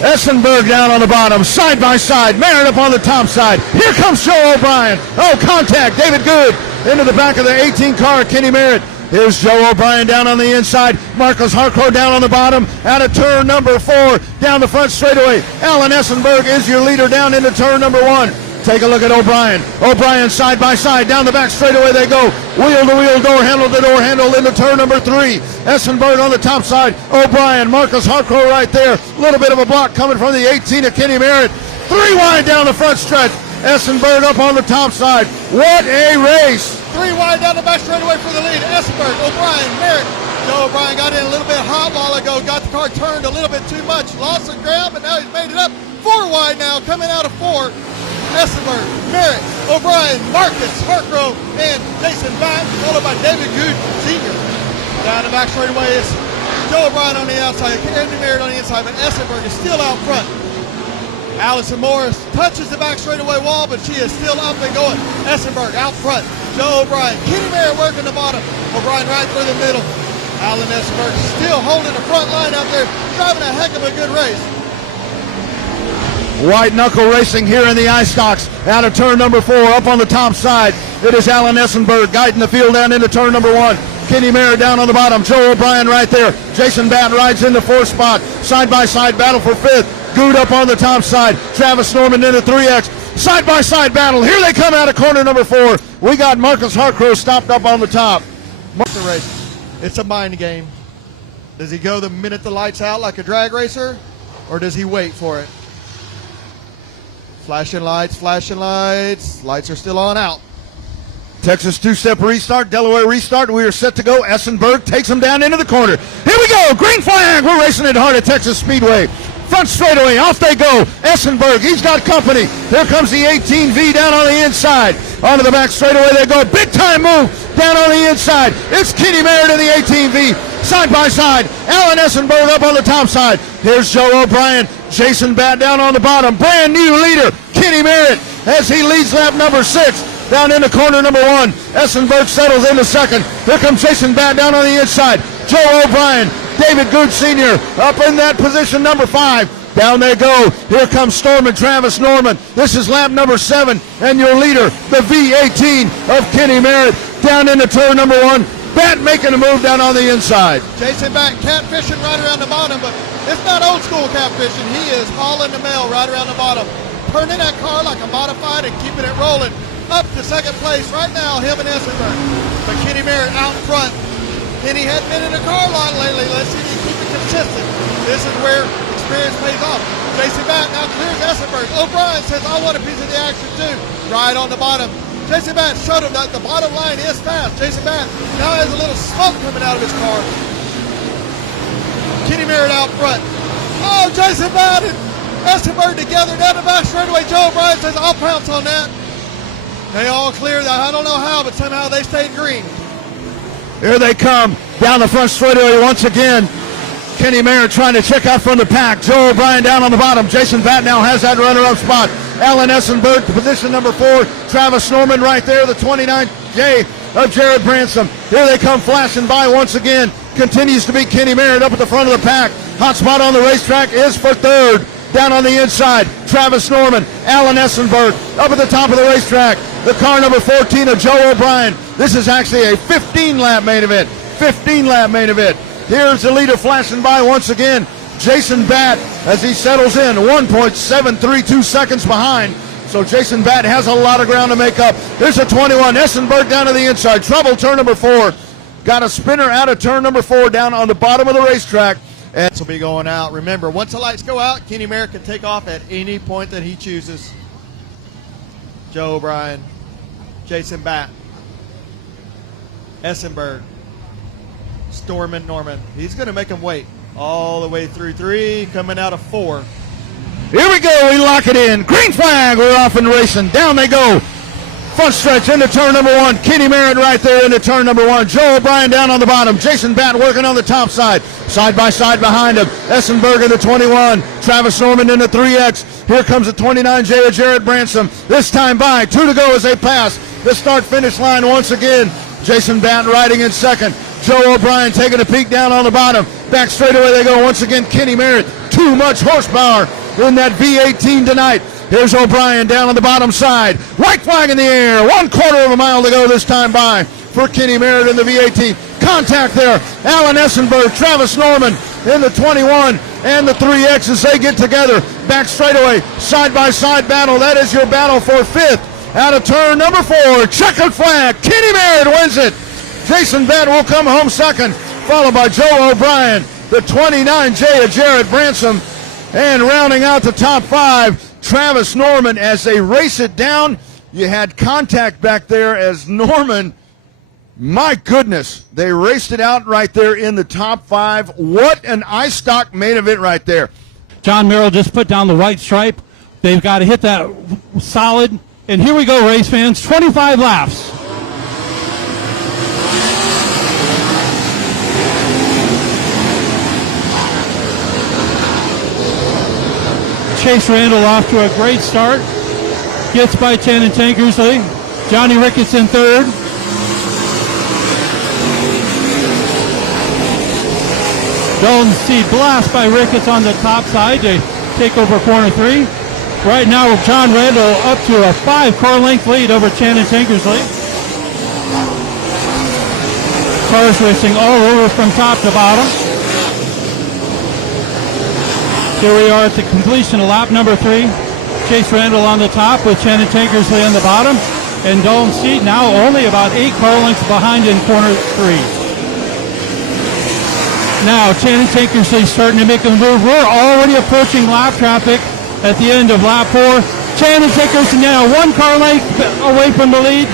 Essenberg down on the bottom. Side by side. Merritt up on the top side. Here comes Joe O'Brien. Oh, contact. David Good into the back of the 18 car. Kenny Merritt. Here's Joe O'Brien down on the inside. Marcus Harcrow down on the bottom. Out of turn number 4. Down the front straightaway. Alan Essenberg is your leader down into turn number 1. Take a look at O'Brien. O'Brien side by side. Down the back straightaway they go. Wheel to wheel, door handle to door handle into turn number 3. Essenberg on the top side. O'Brien, Marcus Harcrow right there. A little bit of a block coming from the 18 of Kenny Merritt. 3 wide down the front stretch. Essenberg up on the top side. What a race. 3 wide down the back straightaway for the lead. Essenberg, O'Brien, Merritt. Joe O'Brien got in a little bit hot a while ago. Got the car turned a little bit too much. Lost the ground, but now he's made it up. 4 wide now, coming out of 4. Essenberg, Merritt, O'Brien, Marcus Harcrow, and Jason Batt, followed by David Good Sr. Down the back straightaway is Joe O'Brien on the outside, Kenny Merritt on the inside, but Essenberg is still out front. Allison Morris touches the back straightaway wall, but she is still up and going. Essenberg out front. Joe O'Brien. Kenny Merritt working the bottom. O'Brien right through the middle. Alan Essenberg still holding the front line out there, driving a heck of a good race. White knuckle racing here in the iStocks. Out of turn number 4, up on the top side. It is Alan Essenberg guiding the field down into turn number 1. Kenny Merritt down on the bottom. Joe O'Brien right there. Jason Batt rides in the 4th spot. Side by side battle for 5th. Good up on the top side. Travis Norman into 3X. Side by side battle. Here they come out of corner number 4. We got Marcus Harcrow stopped up on the top. The race. It's a mind game. Does he go the minute the lights out like a drag racer, or does he wait for it? Flashing lights, flashing lights. Lights are still on out. Texas 2-step restart, Delaware restart. We are set to go. Essenberg takes him down into the corner. Here we go. Green flag. We're racing it hard at Texas Speedway. front straightaway, off they go. Essenberg, he's got company. Here comes the 18V down on the inside. Onto the back straightaway they go. Big time move down on the inside. It's Kenny Merritt in the 18V. Side by side, Alan Essenberg up on the top side. Here's Joe O'Brien. Jason Batt down on the bottom. Brand new leader, Kenny Merritt, as he leads lap number 6. Down into corner number 1. Essenberg settles into second. Here comes Jason Batt down on the inside. Joe O'Brien, David Good Sr. up in that position number 5. Down they go. Here comes Storman, Travis Norman. This is lap number 7. And your leader, the V18 of Kenny Merritt, down into turn number 1. Batt making a move down on the inside. Jason Batt catfishing right around the bottom, but it's not old school catfishing. He is hauling the mail right around the bottom. Turning that car like a modified and keeping it rolling. Up to second place right now, him and Essenberg. But Kenny Merritt out in front. Kenny hadn't been in a car lot lately. Let's see if he can keep it consistent. This is where experience pays off. Jason Batt now clears Essenberg. O'Brien says, I want a piece of the action too. Right on the bottom. Jason Batt showed him that the bottom line is fast. Jason Batt now has a little smoke coming out of his car. Kenny Merritt out front. Oh, Jason Batt and Essenberg together down the back straightaway. Joe O'Brien says, I'll pounce on that. They all clear that. I don't know how, but somehow they stayed green. Here they come down the front straightaway once again. Kenny Merritt trying to check out from the pack. Joe O'Brien down on the bottom. Jason Batt now has that runner-up spot. Alan Essenberg to position number 4. Travis Norman right there, the 29J of Jared Bransom. Here they come flashing by once again. Continues to be Kenny Merritt up at the front of the pack. Hot spot on the racetrack is for 3rd. Down on the inside, Travis Norman, Alan Essenberg up at the top of the racetrack. The car number 14 of Joe O'Brien. This is actually a 15-lap main event. 15-lap main event. Here's the leader flashing by once again. Jason Batt as he settles in 1.732 seconds behind. So Jason Batt has a lot of ground to make up. Here's a 21. Essenberg down to the inside. Trouble turn number 4. Got a spinner out of turn number 4 down on the bottom of the racetrack. And this will be going out. Remember, once the lights go out, Kenny Merritt can take off at any point that he chooses. Joe O'Brien, Jason Batt, Essenberg, Storman Norman. He's going to make him wait all the way through 3, coming out of 4. Here we go. We lock it in. Green flag. We're off and racing. Down they go. Front stretch into turn number 1. Kenny Merritt right there into turn number 1. Joe O'Brien down on the bottom. Jason Batt working on the top side. Side by side behind him. Essenberg in the 21. Travis Norman in the 3X. Here comes the 29J of Jared Bransom. This time by. 2 to go as they pass the start-finish line once again. Jason Batt riding in second. Joe O'Brien taking a peek down on the bottom. Back straightaway they go once again. Kenny Merritt. Too much horsepower in that V18 tonight. Here's O'Brien down on the bottom side. White flag in the air. 1/4 of a mile to go this time by for Kenny Merritt in the V18. Contact there. Alan Essenberg, Travis Norman in the 21 and the 3X as they get together. Back straightaway, side-by-side battle. That is your battle for 5th. Out of turn number 4. Checkered flag. Kenny Merritt wins it. Jason Batt will come home second, followed by Joe O'Brien, the 29J of Jared Bransom. And rounding out the top 5, Travis Norman as they race it down. You had contact back there as Norman, my goodness, they raced it out right there in the top 5. What an iStock main event right there. John Merrill just put down the white stripe. They've got to hit that solid. And here we go, race fans, 25 laps. Chase Randall off to a great start. Gets by Shannon Tankersley. Johnny Ricketts in 3rd. Dalton C. blast by Ricketts on the top side to take over corner 3. Right now, John Randall up to a 5-car length lead over Shannon Tankersley. Cars racing all over from top to bottom. Here we are at the completion of lap number 3. Chase Randall on the top with Shannon Tankersley on the bottom. And Dalton Seat now only about 8 car lengths behind in corner 3. Now Shannon Tankersley starting to make a move. We're already approaching lap traffic at the end of lap 4. Shannon Tankersley now 1 car length away from the lead.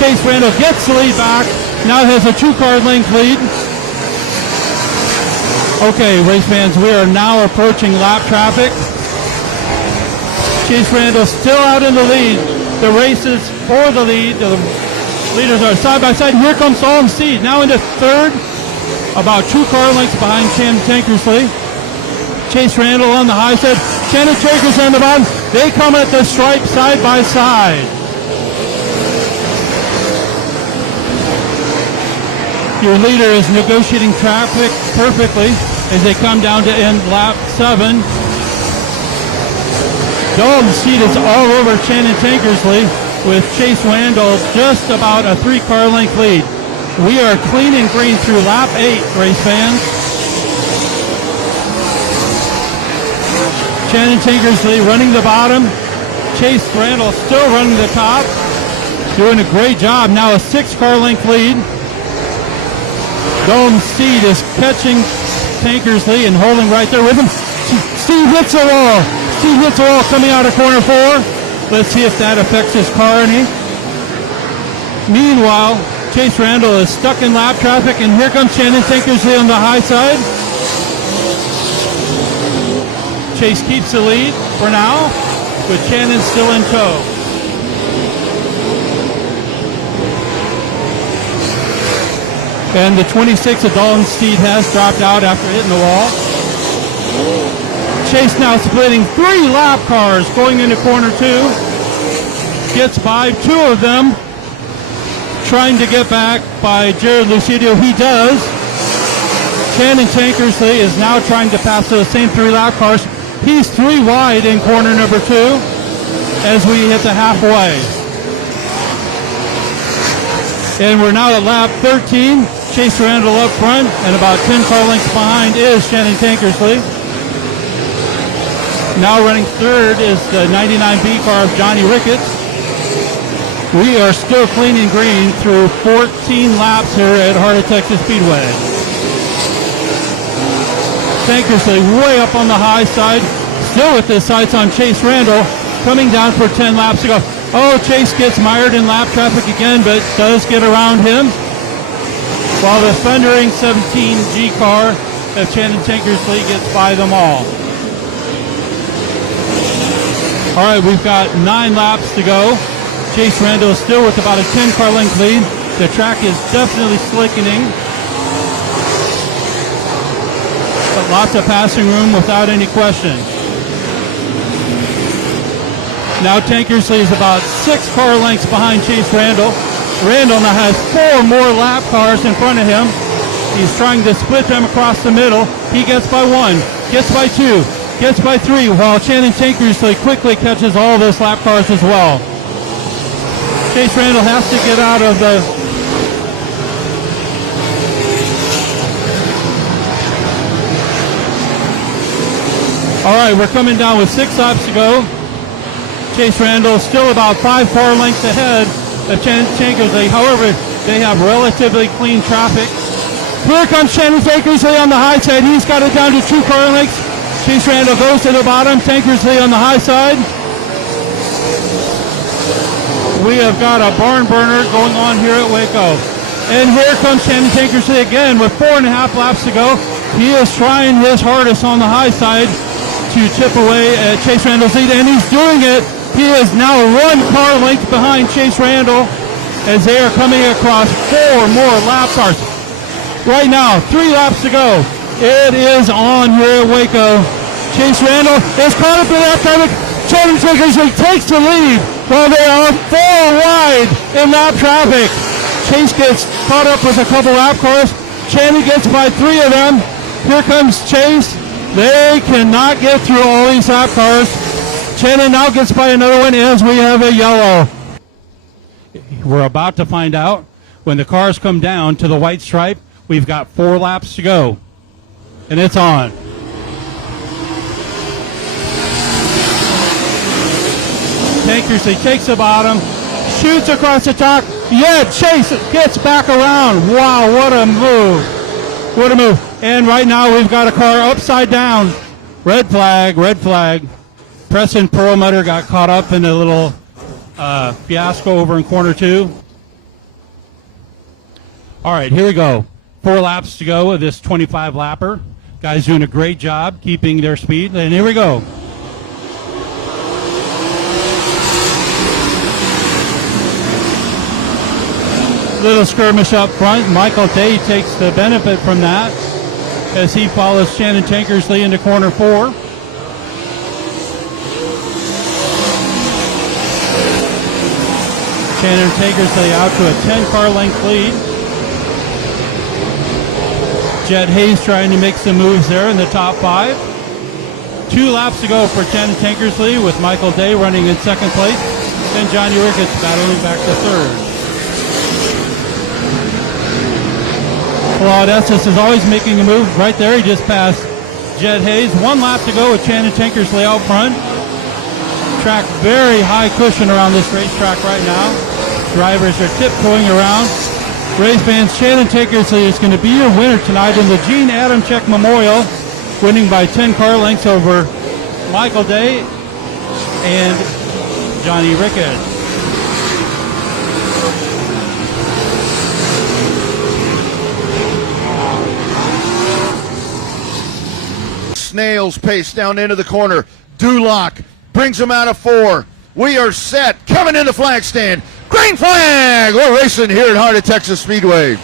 Chase Randall gets the lead back. Now has a 2-car length lead. Okay, race fans, we are now approaching lap traffic. Chase Randall still out in the lead. The race is for the lead. The leaders are side by side. Here comes Dalton Steed, now into third, about 2 car lengths behind Shannon Tankersley. Chase Randall on the high side. Shannon Tankersley on the bottom. They come at the stripe side by side. Your leader is negotiating traffic perfectly as they come down to end lap 7. Dalton Steed is all over Shannon Tankersley with Chase Randall just about a 3 car length lead. We are clean and green through lap 8, race fans. Shannon Tankersley running the bottom. Chase Randall still running the top. Doing a great job. Now a 6 car length lead. Dalton Steed is catching Tankersley and holding right there with him. Steve hits the wall. Steve hits the wall coming out of corner 4. Let's see if that affects his car any. Meanwhile, Chase Randall is stuck in lap traffic, and here comes Shannon Tankersley on the high side. Chase keeps the lead for now, with Shannon still in tow. And the 26 of Dalton Steed has dropped out after hitting the wall. Chase now splitting 3 lap cars going into corner 2. Gets by 2 of them. Trying to get back by Jared Lucidio. He does. Shannon Tankersley is now trying to pass those same 3 lap cars. He's 3 wide in corner number 2 as we hit the halfway. And we're now at lap 13. Chase Randall up front, and about 10 car lengths behind is Shannon Tankersley. Now running third is the 99B car of Johnny Ricketts. We are still clean and green through 14 laps here at Heart of Texas Speedway. Tankersley way up on the high side, still with his sights on Chase Randall, coming down for 10 laps to go. Oh, Chase gets mired in lap traffic again, but does get around him. While the thundering 17G car of Shannon Tankersley gets by them all. All right, we've got 9 laps to go. Chase Randall is still with about a 10 car length lead. The track is definitely slickening. But lots of passing room without any question. Now Tankersley is about 6 car lengths behind Chase Randall. Randall now has 4 more lap cars in front of him. He's trying to split them across the middle. He gets by 1, gets by 2, gets by 3, while Shannon Tankersley quickly catches all those lap cars as well. Chase Randall has to get out of the... All right, we're coming down with 6 laps to go. Chase Randall still about 5 car lengths ahead of Tankersley. However, they have relatively clean traffic. Here comes Shannon Tankersley on the high side. He's got it down to 2 car lengths. Chase Randall goes to the bottom. Tankersley on the high side. We have got a barn burner going on here at Waco. And here comes Shannon Tankersley again with 4.5 laps to go. He is trying his hardest on the high side to chip away at Chase Randall's lead, and he's doing it. He is now 1 car length behind Chase Randall as they are coming across 4 more lap cars. Right now, 3 laps to go. It is on here at Waco. Chase Randall is caught up in lap traffic. Shannon Tankersley takes the lead while they are 4 wide in lap traffic. Chase gets caught up with a couple lap cars. Shannon gets by 3 of them. Here comes Chase. They cannot get through all these lap cars. Shannon now gets by another one as we have a yellow. We're about to find out when the cars come down to the white stripe. We've got 4 laps to go, and it's on. Tankersley takes the bottom, shoots across the top. Yeah, Chase gets back around. Wow, what a move. What a move. And right now we've got a car upside down. Red flag, red flag. Preston Perlmutter got caught up in a little fiasco over in corner 2. All right, here we go. 4 laps to go of this 25 lapper. Guys doing a great job keeping their speed. And here we go. Little skirmish up front. Michael Day takes the benefit from that as he follows Shannon Tankersley into corner 4. Shannon Tankersley out to a 10-car length lead. Jet Hayes trying to make some moves there in the top 5. 2 laps to go for Shannon Tankersley with Michael Day running in second place. Then Johnny Ricketts battling back to third. Claude Estes is always making a move right there. He just passed Jet Hayes. 1 lap to go with Shannon Tankersley out front. Track very high cushion around this racetrack right now. Drivers are tiptoeing around. Race fans, Shannon Tankersley is going to be your winner tonight in the Gene Adamczyk Memorial, winning by 10 car lengths over Michael Day and Johnny Ricketts. Snail's pace down into the corner. Duloc brings him out of 4. We are set. Coming in the flag stand. Green flag! We're racing here at Heart of Texas Speedway.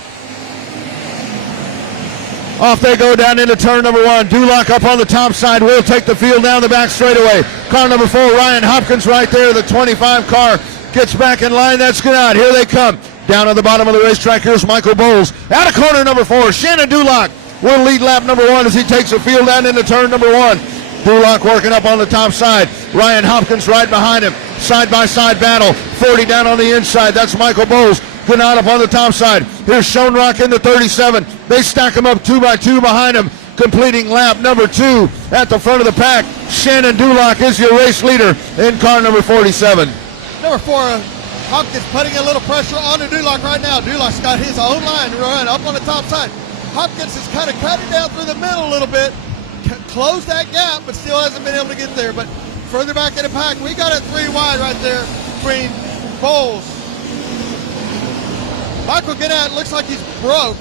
Off they go down into turn number 1. Duloc up on the top side. Will take the field down the back straightaway. Car number 4, Ryan Hopkins right there. The 25 car gets back in line. That's good out. Here they come. Down on the bottom of the racetrack, here's Michael Bowles. Out of corner number 4, Shannon Duloc will lead lap number 1 as he takes the field down into turn number 1. Duloc working up on the top side. Ryan Hopkins right behind him. Side-by-side battle. 40 down on the inside. That's Michael Bowles. Good out up on the top side. Here's Schoenrock in the 37. They stack him up 2 by 2 behind him. Completing lap number 2 at the front of the pack. Shannon Duloc is your race leader in car number 47. Number 4, Hopkins putting a little pressure on Duloc right now. Duloc's got his own line to run up on the top side. Hopkins is kind of cutting down through the middle a little bit. Closed that gap, but still hasn't been able to get there. But further back in the pack, we got it 3 wide right there between Bowles. Michael Gannett looks like he's broke.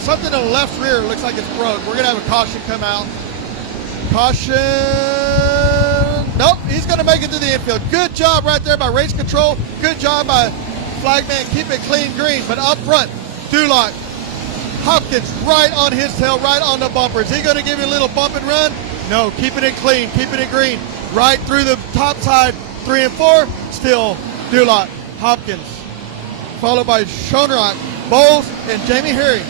Something in the left rear looks like it's broke. We're going to have a caution come out. Caution. Nope, he's going to make it to the infield. Good job right there by race control. Good job by flagman. Keep it clean green. But up front, Duloc. Hopkins right on his tail, right on the bumper. Is he going to give you a little bump and run? No, keeping it clean, keeping it green. Right through the top side, 3 and 4. Still Duloc, Hopkins. Followed by Schoenrock, Bowles, and Jamie Herring.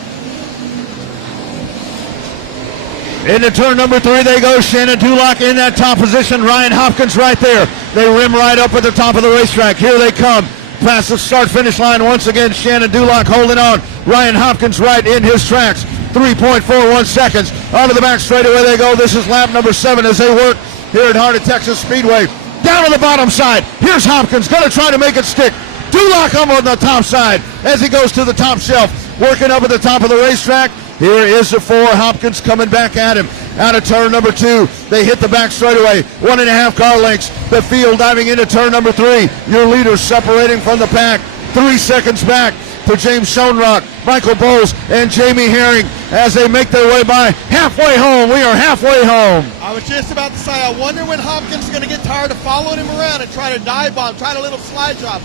Into turn number 3 they go. Shannon Duloc in that top position. Ryan Hopkins right there. They rim right up at the top of the racetrack. Here they come. Past the start-finish line once again. Shannon Duloc holding on. Ryan Hopkins right in his tracks. 3.41 seconds. Onto the back straightaway they go. This is lap number 7 as they work here at Heart of Texas Speedway. Down on the bottom side. Here's Hopkins. Going to try to make it stick. Duloc up on the top side as he goes to the top shelf. Working up at the top of the racetrack. Here is the 4. Hopkins coming back at him. Out of turn number 2. They hit the back straightaway. 1.5 car lengths. The field diving into turn number 3. Your leaders separating from the pack. 3 seconds back to James Schoenrock, Michael Bowles, and Jamie Herring as they make their way by. Halfway home. We are halfway home. I was just about to say, I wonder when Hopkins is going to get tired of following him around and try to dive bomb, try a little slide drop.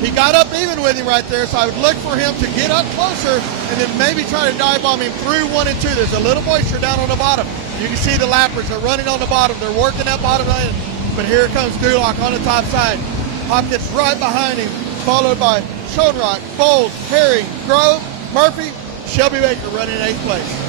He got up even with him right there, so I would look for him to get up closer and then maybe try to dive bomb him through 1 and 2. There's a little moisture down on the bottom. You can see the lappers. They're running on the bottom. They're working that bottom line. But here comes Duloc on the top side. Hopkins right behind him, followed by Schoenrock, Bowles, Herring, Grove, Murphy, Shelby Baker running in 8th place.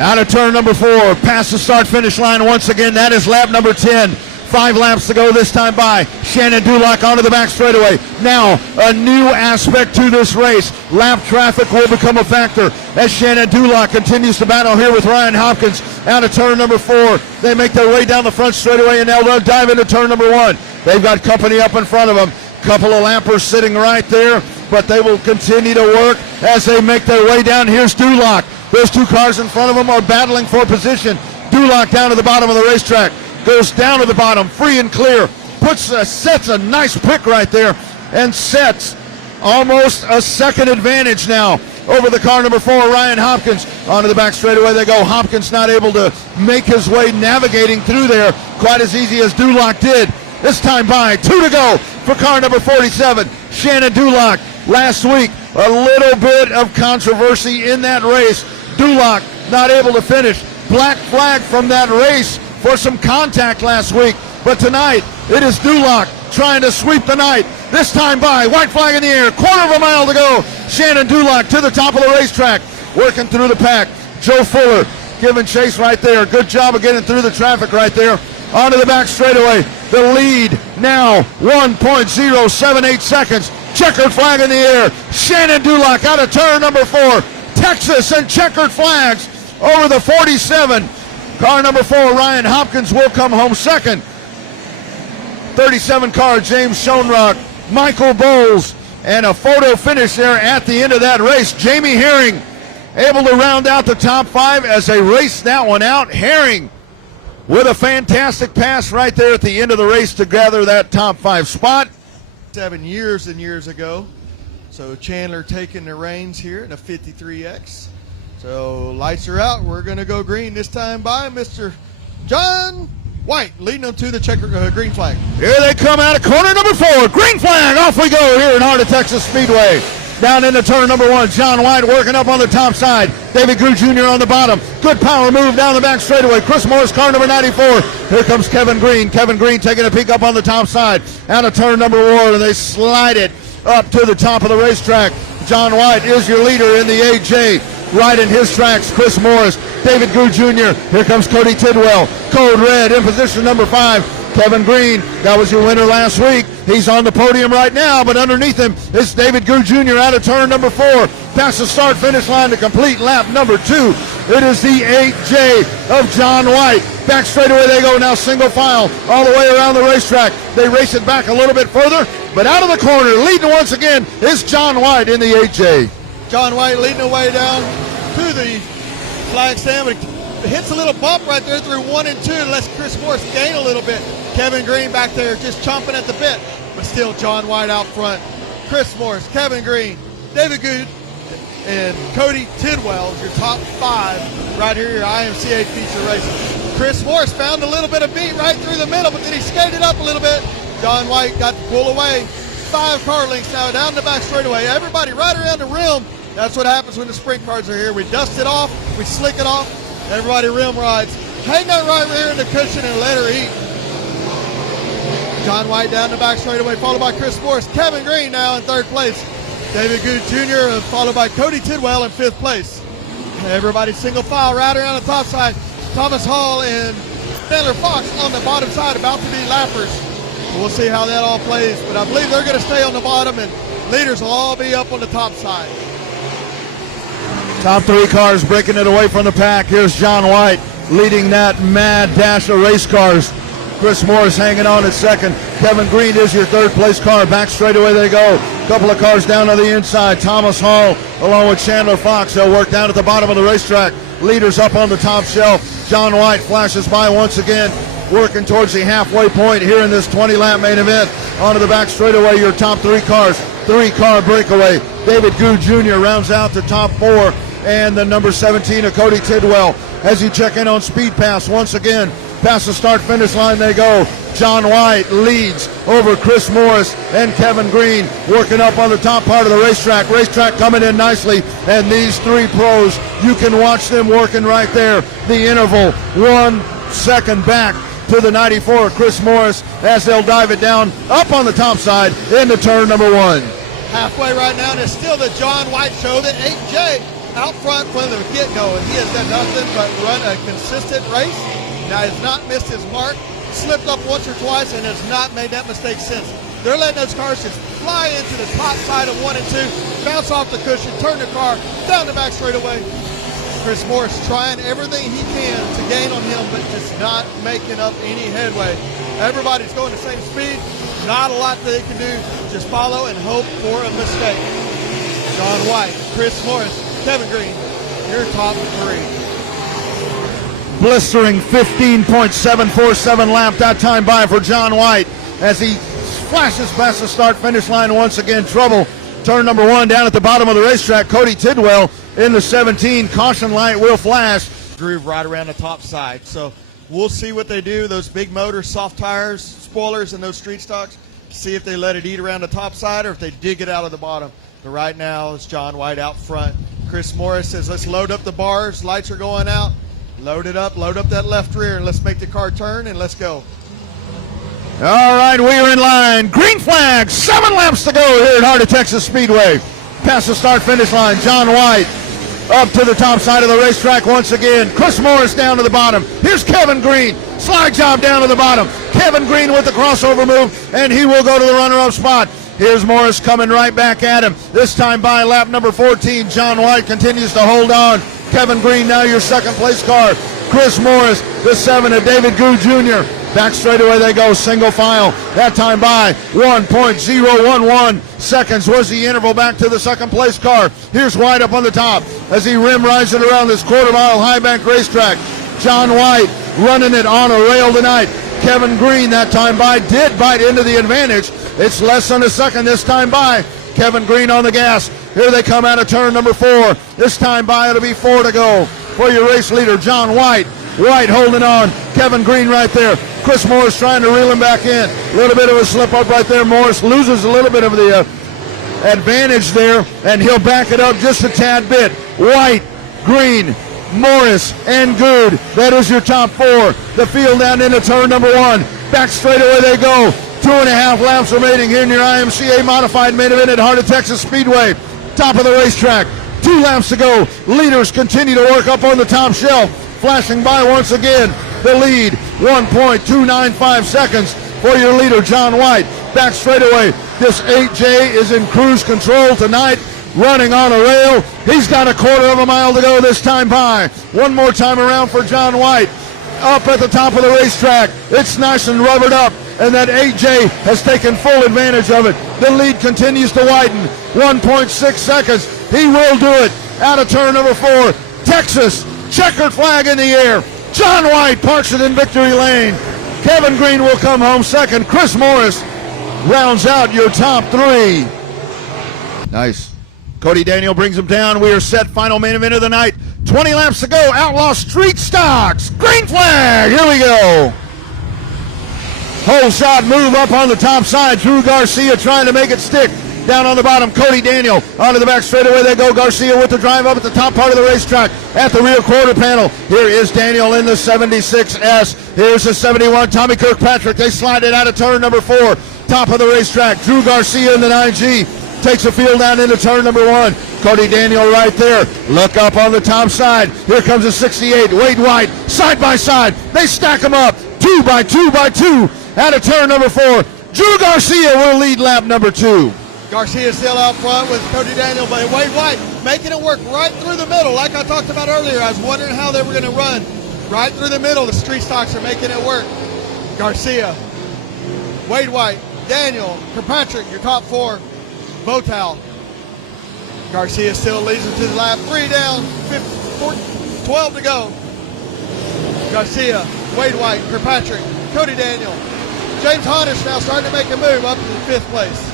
Out of turn number 4, past the start-finish line once again. That is lap number 10. 5 laps to go this time by. Shannon Duloc onto the back straightaway. Now, a new aspect to this race. Lap traffic will become a factor as Shannon Duloc continues to battle here with Ryan Hopkins. Out of turn number 4. They make their way down the front straightaway and now they'll dive into turn number 1. They've got company up in front of them. Couple of lappers sitting right there, but they will continue to work as they make their way down. Here's Duloc. Those 2 cars in front of them are battling for position. Duloc down to the bottom of the racetrack. Goes down to the bottom, free and clear. Sets a nice pick right there and sets almost a second advantage now over the car number 4, Ryan Hopkins. Onto the back straightaway they go. Hopkins not able to make his way navigating through there quite as easy as Duloc did. This time by 2 to go for car number 47, Shannon Duloc. Last week, a little bit of controversy in that race. Duloc not able to finish. Black flag from that race for some contact last week. But tonight, it is Duloc trying to sweep the night. This time by, white flag in the air, quarter of a mile to go. Shannon Duloc to the top of the racetrack, working through the pack. Joe Fuller giving chase right there. Good job of getting through the traffic right there. Onto the back straightaway. The lead now 1.078 seconds. Checkered flag in the air. Shannon Duloc out of turn number 4. Texas and checkered flags over the 47. Car number 4, Ryan Hopkins, will come home second. 37 car, James Schoenrock, Michael Bowles, and a photo finish there at the end of that race. Jamie Herring able to round out the top 5 as they race that one out. Herring with a fantastic pass right there at the end of the race to gather that top 5 spot. 7 years and years ago. So Chandler taking the reins here in a 53X. So lights are out. We're going to go green this time by Mr. John White, leading them to the green flag. Here they come out of corner number 4. Green flag. Off we go here in heart of Texas Speedway. Down into turn number 1. John White working up on the top side. David Grew Jr. on the bottom. Good power move down the back straightaway. Chris Morris, car number 94. Here comes Kevin Green. Kevin Green taking a peek up on the top side. Out of turn number 1, and they slide it up to the top of the racetrack. John White is your leader in the AJ. Right in his tracks, Chris Morris, David Grew Jr. Here comes Cody Tidwell. Code Red in position number 5. Kevin Green, that was your winner last week. He's on the podium right now, but underneath him is David Grew Jr. out of turn number 4. Past the start-finish line to complete lap number 2. It is the 8J of John White. Back straightaway they go now, single file, all the way around the racetrack. They race it back a little bit further, but out of the corner, leading once again, is John White in the 8J. John White leading the way down to the flag stand, but hits a little bump right there through 1 and 2 and lets Chris Morris gain a little bit. Kevin Green back there just chomping at the bit, but still John White out front. Chris Morris, Kevin Green, David Good, and Cody Tidwell is your top 5 right here, your IMCA feature races. Chris Morris found a little bit of beat right through the middle, but then he skated up a little bit. John White got to pull away. 5 car lengths now down the back straightaway. Everybody right around the rim. That's what happens when the sprint cars are here. We dust it off, we slick it off, everybody rim rides. Hang that right rear in the cushion and let her eat. John White down the back straightaway, followed by Chris Morris. Kevin Green now in 3rd place. David Good Jr. followed by Cody Tidwell in 5th place. Everybody single file right around the top side. Thomas Hall and Taylor Fox on the bottom side about to be lappers. We'll see how that all plays, but I believe they're going to stay on the bottom and leaders will all be up on the top side. Top 3 cars breaking it away from the pack. Here's John White leading that mad dash of race cars. Chris Morris hanging on at 2nd. Kevin Green is your 3rd place car. Back straightaway they go. Couple of cars down on the inside. Thomas Hall along with Chandler Fox. They'll work down at the bottom of the racetrack. Leaders up on the top shelf. John White flashes by once again, working towards the halfway point here in this 20-lap main event. Onto the back straightaway, your top 3 cars. 3-car breakaway. David Grew Jr. rounds out the top 4. And the number 17 of Cody Tidwell as you check in on Speed Pass once again. Past the start-finish line they go. John White leads over Chris Morris and Kevin Green, working up on the top part of the racetrack. Racetrack coming in nicely, and these 3 pros, you can watch them working right there. The interval, 1 second back to the 94 of Chris Morris as they'll dive it down up on the top side into turn number 1. Halfway right now, and it's still the John White show, the 8J out front from the get-go, and he has done nothing but run a consistent race. Now, he has not missed his mark, slipped up once or twice, and has not made that mistake since. They're letting those cars just fly into the top side of 1 and 2, bounce off the cushion, turn the car down the back straightaway. Chris Morris trying everything he can to gain on him, but just not making up any headway. Everybody's going the same speed. Not a lot they can do. Just follow and hope for a mistake. John White, Chris Morris, Kevin Green, your top 3. Blistering 15.747 lap that time by for John White as he flashes past the start-finish line once again. Trouble turn number 1 down at the bottom of the racetrack. Cody Tidwell in the 17. Caution light will flash. Groove right around the top side. So we'll see what they do. Those big motors, soft tires, spoilers, and those street stocks. See if they let it eat around the top side or if they dig it out of the bottom. But right now it's John White out front. Chris Morris says, let's load up the bars. Lights are going out. Load it up. Load up that left rear, and let's make the car turn, and let's go. All right, we are in line. Green flag, 7 laps to go here at Heart of Texas Speedway. Past the start-finish line, John White up to the top side of the racetrack once again. Chris Morris down to the bottom. Here's Kevin Green. Slide job down to the bottom. Kevin Green with the crossover move, and he will go to the runner-up spot. Here's Morris coming right back at him. This time by lap number 14. John White continues to hold on. Kevin Green now your second place car. Chris Morris, the 7 of David Goo Jr. Back straightaway they go, single file. That time by 1.011 seconds was the interval back to the second place car. Here's White up on the top as he rim rides it around this quarter-mile high bank racetrack. John White running it on a rail tonight. Kevin Green that time by did bite into the advantage. It's less than a second this time by. Kevin Green on the gas. Here they come out of turn number 4. This time by it'll be 4 to go for your race leader, John White. White holding on. Kevin Green right there. Chris Morris trying to reel him back in. A little bit of a slip up right there. Morris loses a little bit of the advantage there, and he'll back it up just a tad bit. White, Green, Morris, and Good. That is your top 4. The field down into turn number 1. Back straightaway they go. 2.5 laps remaining here in your IMCA modified main event at Heart of Texas Speedway. Top of the racetrack. 2 laps to go. Leaders continue to work up on the top shelf. Flashing by once again. The lead, 1.295 seconds for your leader, John White. Back straightaway. This 8J is in cruise control tonight. Running on a rail. He's got a quarter of a mile to go this time by. One more time around for John White. Up at the top of the racetrack. It's nice and rubbered up, and that 8J has taken full advantage of it. The lead continues to widen. 1.6 seconds. He will do it. Out of turn number 4. Texas, checkered flag in the air. John White parks it in victory lane. Kevin Green will come home second. Chris Morris rounds out your top 3. Nice. Cody Daniel brings him down. We are set. Final main event of the night. 20 laps to go. Outlaw Street Stocks. Green flag. Here we go. Whole shot move up on the top side. Drew Garcia trying to make it stick. Down on the bottom, Cody Daniel onto the back straightaway they go. Garcia with the drive up at the top part of the racetrack at the rear quarter panel. Here is Daniel in the 76S. Here's the 71, Tommy Kirkpatrick. They slide it out of turn number 4. Top of the racetrack, Drew Garcia in the 9G. Takes the field down into turn number 1. Cody Daniel right there. Look up on the top side. Here comes the 68, Wade White. Side by side. They stack them up. 2 by 2 by 2. Out of turn number 4. Drew Garcia will lead lap number 2. Garcia still out front with Cody Daniel, but Wade White making it work right through the middle. Like I talked about earlier, I was wondering how they were going to run. Right through the middle, the street stocks are making it work. Garcia, Wade White, Daniel, Kirkpatrick, your top 4. Votal. Garcia still leads him to the lap. 3 down, 12 to go. Garcia, Wade White, Kirkpatrick, Cody Daniel. James Honnish now starting to make a move up to the 5th place.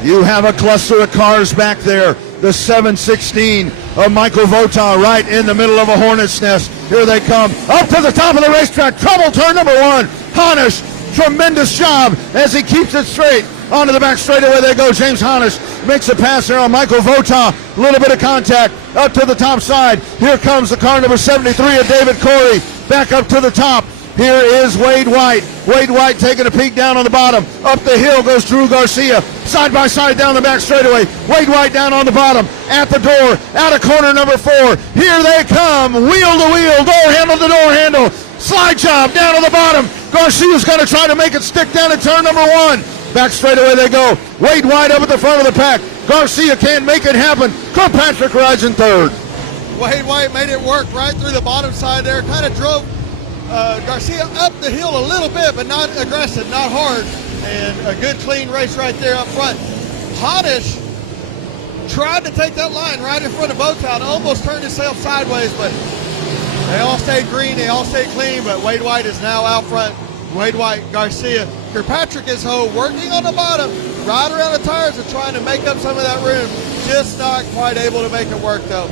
You have a cluster of cars back there. The 716 of Michael Votar right in the middle of a hornet's nest. Here they come. Up to the top of the racetrack. Trouble turn number 1. Honnish, tremendous job as he keeps it straight. Onto the back straightaway they go. James Honnish makes a pass there on Michael Votar. A little bit of contact up to the top side. Here comes the car number 73 of David Corey. Back up to the top. Here is Wade White. Wade White taking a peek down on the bottom. Up the hill goes Drew Garcia. Side by side down the back straightaway. Wade White down on the bottom. At the door. Out of corner number 4. Here they come. Wheel to wheel. Door handle to door handle. Slide job down on the bottom. Garcia's going to try to make it stick down at turn number 1. Back straightaway they go. Wade White up at the front of the pack. Garcia can't make it happen. Kirkpatrick rides in 3rd. Wade White made it work right through the bottom side there. Kind of drove Garcia up the hill a little bit, but not aggressive, not hard. And a good clean race right there up front. Honnish tried to take that line right in front of Botown. Almost turned himself sideways, but they all stayed green. They all stayed clean, but Wade White is now out front. Wade White, Garcia, Kirkpatrick is working on the bottom. right around the tires and trying to make up some of that room. Just not quite able to make it work, though.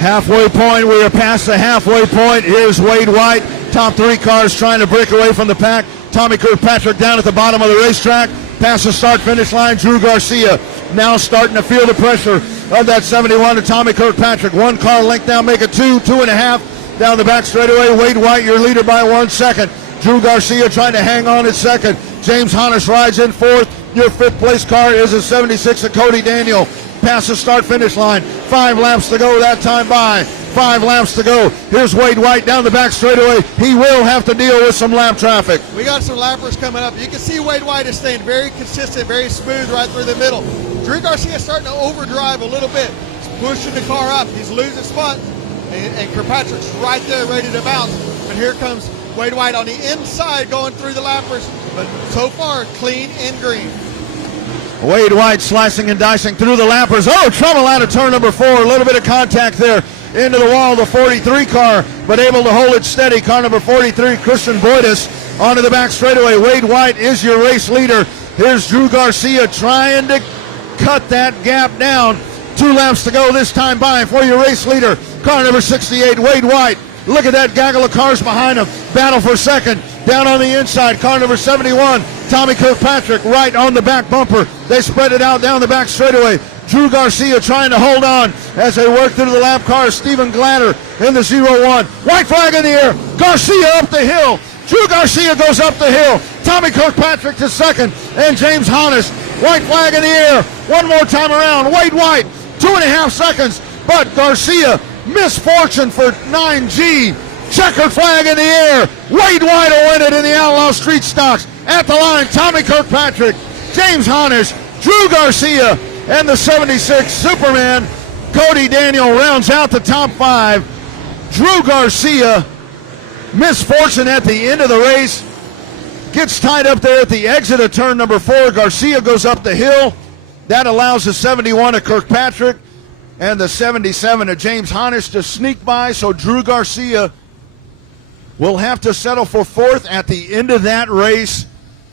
Halfway point, we are past the halfway point. Here's Wade White. Top three cars trying to break away from the pack. Tommy Kirkpatrick down at the bottom of the racetrack. Past the start-finish line, Drew Garcia now starting to feel the pressure of that 71 to Tommy Kirkpatrick. 1 car length now, make it 2.5 down the back straightaway. Wade White, your leader by 1 second. Drew Garcia trying to hang on at second. James Hannes rides in fourth. Your 5th place car is a 76 of Cody Daniel. Past the start-finish line. 5 laps to go that time by. 5 laps to go. Here's Wade White down the back straightaway. He will have to deal with some lap traffic. We got some lappers coming up. You can see Wade White is staying very consistent, very smooth right through the middle. Drew Garcia is starting to overdrive a little bit. He's pushing the car up. He's losing spots. And Kirkpatrick's right there ready to bounce. But here comes Wade White on the inside going through the lappers. But so far, clean and green. Wade White slicing and dicing through the lappers. Oh, trouble out of turn number 4. A little bit of contact there into the wall of the 43 car, but able to hold it steady. Car number 43, Christian Boydus, onto the back straightaway. Wade White is your race leader. Here's Drew Garcia trying to cut that gap down. 2 laps to go this time by for your race leader. Car number 68, Wade White. Look at that gaggle of cars behind him. Battle for second. Down on the inside, car number 71, Tommy Kirkpatrick right on the back bumper. They spread it out down the back straightaway. Drew Garcia trying to hold on as they work through the lap cars. Stephen Glatter in the 0-1. White flag in the air. Garcia up the hill. Drew Garcia goes up the hill. Tommy Kirkpatrick to second. And James Hannes. White flag in the air. One more time around. Wade White, 2.5 seconds. But Garcia, misfortune for 9G. Checkered flag in the air. Wade White will win it in the Outlaw Street Stocks. At the line, Tommy Kirkpatrick, James Hannes, Drew Garcia, and the 76 Superman, Cody Daniel, rounds out the top 5. Drew Garcia, misfortune at the end of the race, gets tied up there at the exit of turn number 4. Garcia goes up the hill. That allows the 71 of Kirkpatrick and the 77 of James Hannes to sneak by, so Drew Garcia will have to settle for 4th at the end of that race.